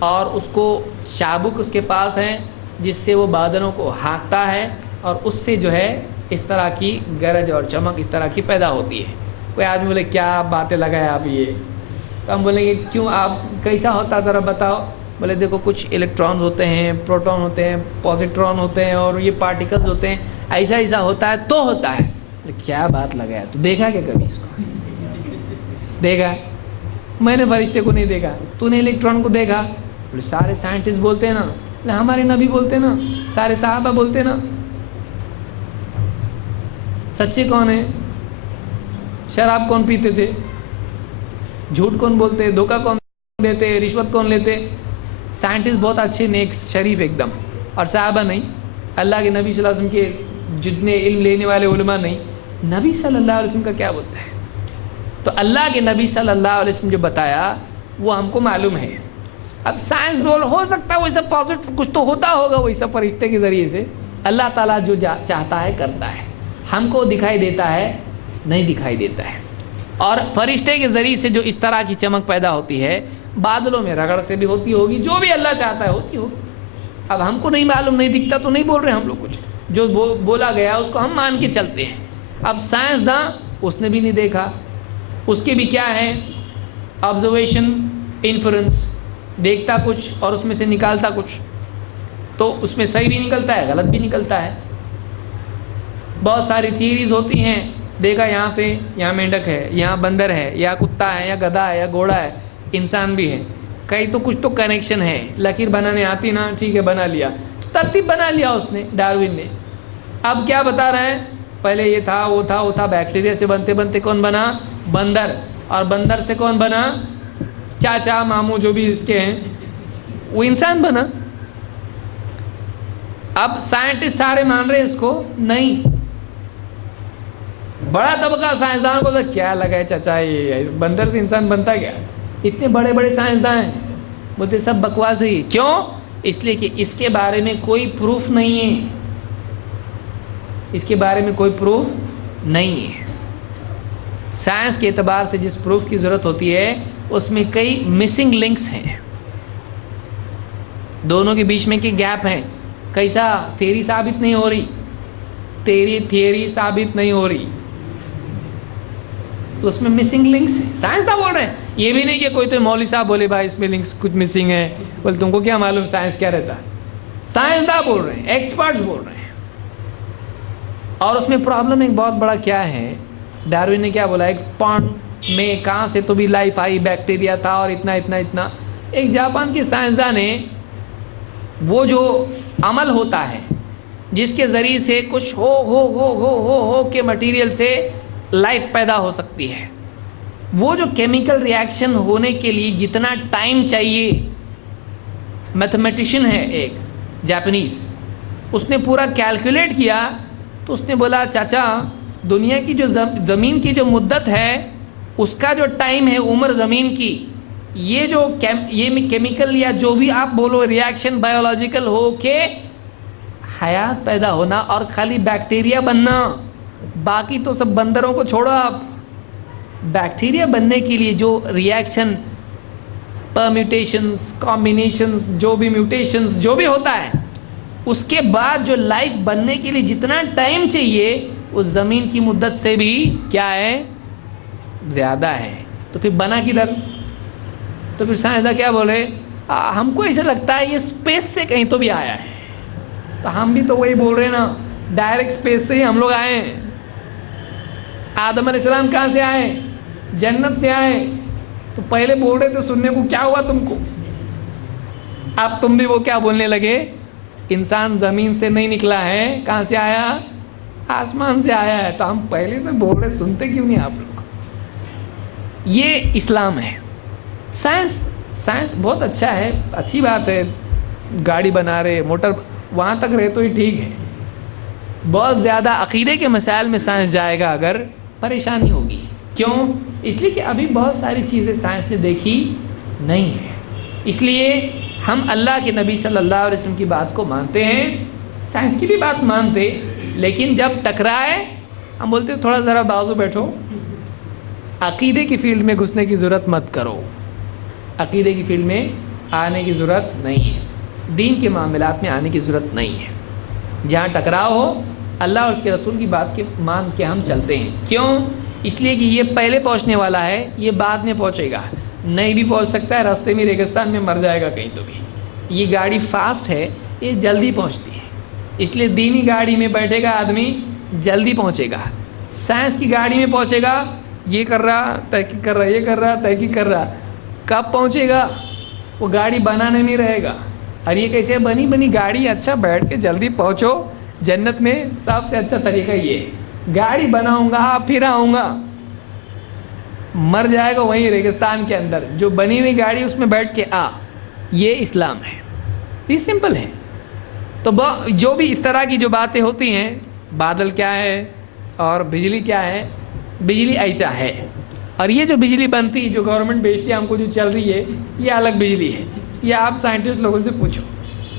اور اس کو چابک اس کے پاس ہے جس سے وہ بادلوں کو ہانکتا ہے, اور اس سے جو ہے اس طرح کی گرج اور چمک اس طرح کی پیدا ہوتی ہے. کوئی آدمی بولے کیا باتیں لگائے آپ یہ, تو ہم بولیں گے کیوں, آپ کیسا ہوتا ذرا بتاؤ. بولے دیکھو کچھ الیکٹرانز ہوتے ہیں, پروٹون ہوتے ہیں, پازیٹرون ہوتے ہیں, اور یہ پارٹیکلز ہوتے ہیں, ایسا ہوتا ہے تو ہوتا ہے. کیا بات لگایا, تو دیکھا کیا کبھی اس کو؟ دیکھا؟ میں نے فرشتے کو نہیں دیکھا, تو نے الیکٹران کو دیکھا. بولے سارے سائنٹسٹ بولتے ہیں نا, ہمارے نبی بولتے ہیں نا, سارے صحابہ بولتے ہیں نا. سچے کون ہیں؟ شراب کون پیتے تھے, جھوٹ کون بولتے, دھوکہ کون دیتے, رشوت کون لیتے؟ سائنٹسٹ بہت اچھے, نیک, شریف ایک دم, اور صحابہ نہیں. اللہ کے نبی صلی اللہ علیہ وسلم کے جتنے علم لینے والے علماء نہیں. نبی صلی اللہ علیہ وسلم کا کیا بولتا ہے؟ تو اللہ کے نبی صلی اللہ علیہ وسلم جو بتایا وہ ہم کو معلوم ہے. اب سائنس بول ہو سکتا ہے ویسا پازیٹو کچھ تو ہوتا ہوگا, ویسا فرشتے کے ذریعے سے اللہ تعالیٰ جو چاہتا ہے کرتا ہے. ہم کو دکھائی دیتا ہے نہیں دکھائی دیتا ہے. اور فرشتے کے ذریعے سے جو اس طرح کی چمک پیدا ہوتی ہے, بادلوں میں رگڑ سے بھی ہوتی ہوگی, جو بھی اللہ چاہتا ہے ہوتی ہوگی. اب ہم کو نہیں معلوم, نہیں دکھتا تو نہیں بول رہے ہم لوگ کچھ, جو بولا گیا اس کو ہم مان کے چلتے ہیں. اب سائنسداں اس نے بھی نہیں دیکھا, اس کے بھی کیا ہے آبزرویشن, انفرنس, دیکھتا کچھ اور اس میں سے نکالتا کچھ, تو اس میں صحیح بھی نکلتا ہے غلط بھی نکلتا ہے. بہت ساری تھیوریز ہوتی ہیں, دیکھا یہاں سے یہاں مینڈک ہے, یہاں بندر ہے, یا کتا ہے, یا گدھا ہے, یا گھوڑا ہے, انسان بھی ہے. کہیں تو کچھ تو کنیکشن ہے, لکیر بنانے آتی نا, ٹھیک ہے بنا لیا, تو ترتیب بنا لیا اس نے, ڈاروین نے. اب کیا بتا رہے ہیں, پہلے یہ تھا وہ تھا, بیکٹیریا سے بنتے بنتے کون بنا؟ بندر, اور بندر سے کون بنا؟ چاچا ماموں جو بھی اس کے ہیں, وہ انسان بنا. اب سائنٹسٹ سارے مان رہے اس کو نہیں. بڑا طبقہ سائنسدانوں کو تو کیا لگا ہے چچا یہ بندر سے انسان بنتا کیا, اتنے بڑے بڑے سائنسدان ہیں, بولتے سب بکواس ہے. کیوں؟ اس لیے کہ اس کے بارے میں کوئی پروف نہیں ہے, اس کے بارے میں کوئی پروف نہیں ہے. سائنس کے اعتبار سے جس پروف کی ضرورت ہوتی ہے اس میں کئی مسنگ لنکس ہیں, دونوں کے بیچ میں کے گیپ ہیں. کیسا تھیری ثابت نہیں ہو رہی, تیری تھیری ثابت نہیں ہو رہی, تو اس میں مسنگ لنکس ہیں. سائنسداں بول رہے ہیں یہ بھی نہیں کہ کوئی تو مولوی صاحب بولے بھائی اس میں لنکس کچھ مسنگ ہے، بولے تم کو کیا معلوم سائنس کیا رہتا ہے. سائنسداں بول رہے ہیں، ایکسپرٹس بول رہے ہیں. اور اس میں پرابلم ایک بہت بڑا کیا ہے، ڈاروین نے کیا بولا، ایک پانڈ میں کہاں سے تو بھی لائف آئی، بیکٹیریا تھا اور اتنا اتنا اتنا. ایک جاپان کے سائنسداں نے وہ جو عمل ہوتا ہے جس کے ذریعے سے کچھ ہو کے مٹیریل سے لائف پیدا ہو سکتی ہے، وہ جو کیمیکل ریاکشن ہونے کے لیے جتنا ٹائم چاہیے، میتھمیٹیشین ہے ایک جاپنیز، اس نے پورا کیلکولیٹ کیا. تو اس نے بولا چاچا دنیا کی جو زمین کی جو مدت ہے اس کا جو ٹائم ہے عمر زمین کی، یہ جو یہ کیمیکل یا جو بھی آپ بولو ریاکشن بایولوجیکل ہو کے حیات پیدا ہونا اور خالی بیکٹیریا بننا، باقی تو سب بندروں کو چھوڑو آپ. بیکٹیریا بننے کے لیے جو ریاکشن پرمیوٹیشنز کمبینیشنز جو بھی میوٹیشنز جو بھی ہوتا ہے، اس کے بعد جو لائف بننے کے لیے جتنا ٹائم چاہیے اس زمین کی مدت سے بھی کیا ہے، زیادہ ہے. تو پھر بنا کدھر؟ تو پھر سائنسداں کیا بولے، ہم کو ایسا لگتا ہے یہ اسپیس سے کہیں تو بھی آیا ہے. تو ہم بھی تو وہی بول رہے ہیں نا، ڈائریکٹ اسپیس سے ہی ہم لوگ آئے ہیں. آدم علیہ السلام کہاں سے آئے؟ جنت سے آئے. تو پہلے بول رہے تھے سننے کو، کیا ہوا تم کو؟ اب تم بھی وہ کیا بولنے لگے، انسان زمین سے نہیں نکلا ہے، کہاں سے آیا؟ آسمان سے آیا ہے. تو ہم پہلے سے بول رہے، سنتے کیوں نہیں آپ لوگ؟ یہ اسلام ہے. سائنس بہت اچھا ہے، اچھی بات ہے، گاڑی بنا رہے، موٹر وہاں تک رہے تو ہی ٹھیک ہے. بہت زیادہ عقیدے کے مسائل میں سائنس جائے گا اگر پریشانی ہوگی. کیوں؟ اس لیے کہ ابھی بہت ساری چیزیں سائنس نے دیکھی نہیں ہے. اس لیے ہم اللہ کے نبی صلی اللہ علیہ وسلم کی بات کو مانتے ہیں، سائنس کی بھی بات مانتے، لیکن جب ٹکرائے ہم بولتے تھوڑا ذرا بازو بیٹھو، عقیدے کی فیلڈ میں گھسنے کی ضرورت مت کرو، عقیدے کی فیلڈ میں آنے کی ضرورت نہیں ہے، دین کے معاملات میں آنے کی ضرورت نہیں ہے. جہاں ٹکراؤ ہو اللہ اور اس کے رسول کی بات کے مان کے ہم چلتے ہیں. کیوں؟ اس لیے کہ یہ پہلے پہنچنے والا ہے، یہ بعد میں پہنچے گا، نہیں بھی پہنچ سکتا ہے، راستے میں ریگستان میں مر جائے گا کہیں تو بھی. یہ گاڑی فاسٹ ہے، یہ جلدی پہنچتی ہے، اس لیے دینی گاڑی میں بیٹھے گا آدمی جلدی پہنچے گا. سائنس کی گاڑی میں پہنچے گا، یہ کر رہا تحقیق کر رہا، یہ کر رہا تحقیق کر رہا، کب پہنچے گا؟ وہ گاڑی بنانے نہیں رہے گا. اور یہ کیسے بنی گاڑی، اچھا بیٹھ کے جلدی پہنچو جنت میں. سب سے اچھا طریقہ یہ ہے، گاڑی بناؤں گا پھر آؤں گا، مر جائے گا وہیں ریگستان کے اندر، جو بنی ہوئی گاڑی اس میں بیٹھ کے آ. یہ اسلام ہے، یہ سمپل ہے. تو جو بھی اس طرح کی جو باتیں ہوتی ہیں، بادل کیا ہے اور بجلی کیا ہے، بجلی ایسا ہے. اور یہ جو بجلی بنتی جو گورنمنٹ بیچتی ہے ہم کو جو چل رہی ہے، یہ الگ بجلی ہے. یہ آپ سائنٹسٹ لوگوں سے پوچھو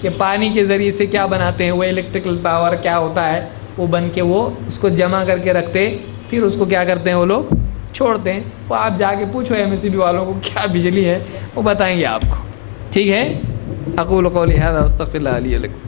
کہ پانی کے ذریعے سے کیا بناتے ہیں، وہ الیکٹریکل پاور کیا ہوتا ہے، وہ بن کے وہ اس کو جمع کر کے رکھتے، پھر اس کو کیا کرتے ہیں وہ لوگ چھوڑتے ہیں. وہ آپ جا کے پوچھو MSCB والوں کو کیا بجلی ہے، وہ بتائیں گے آپ کو. ٹھیک ہے؟ اقول قولی ھذا واستغفر اللہ لی ولکم.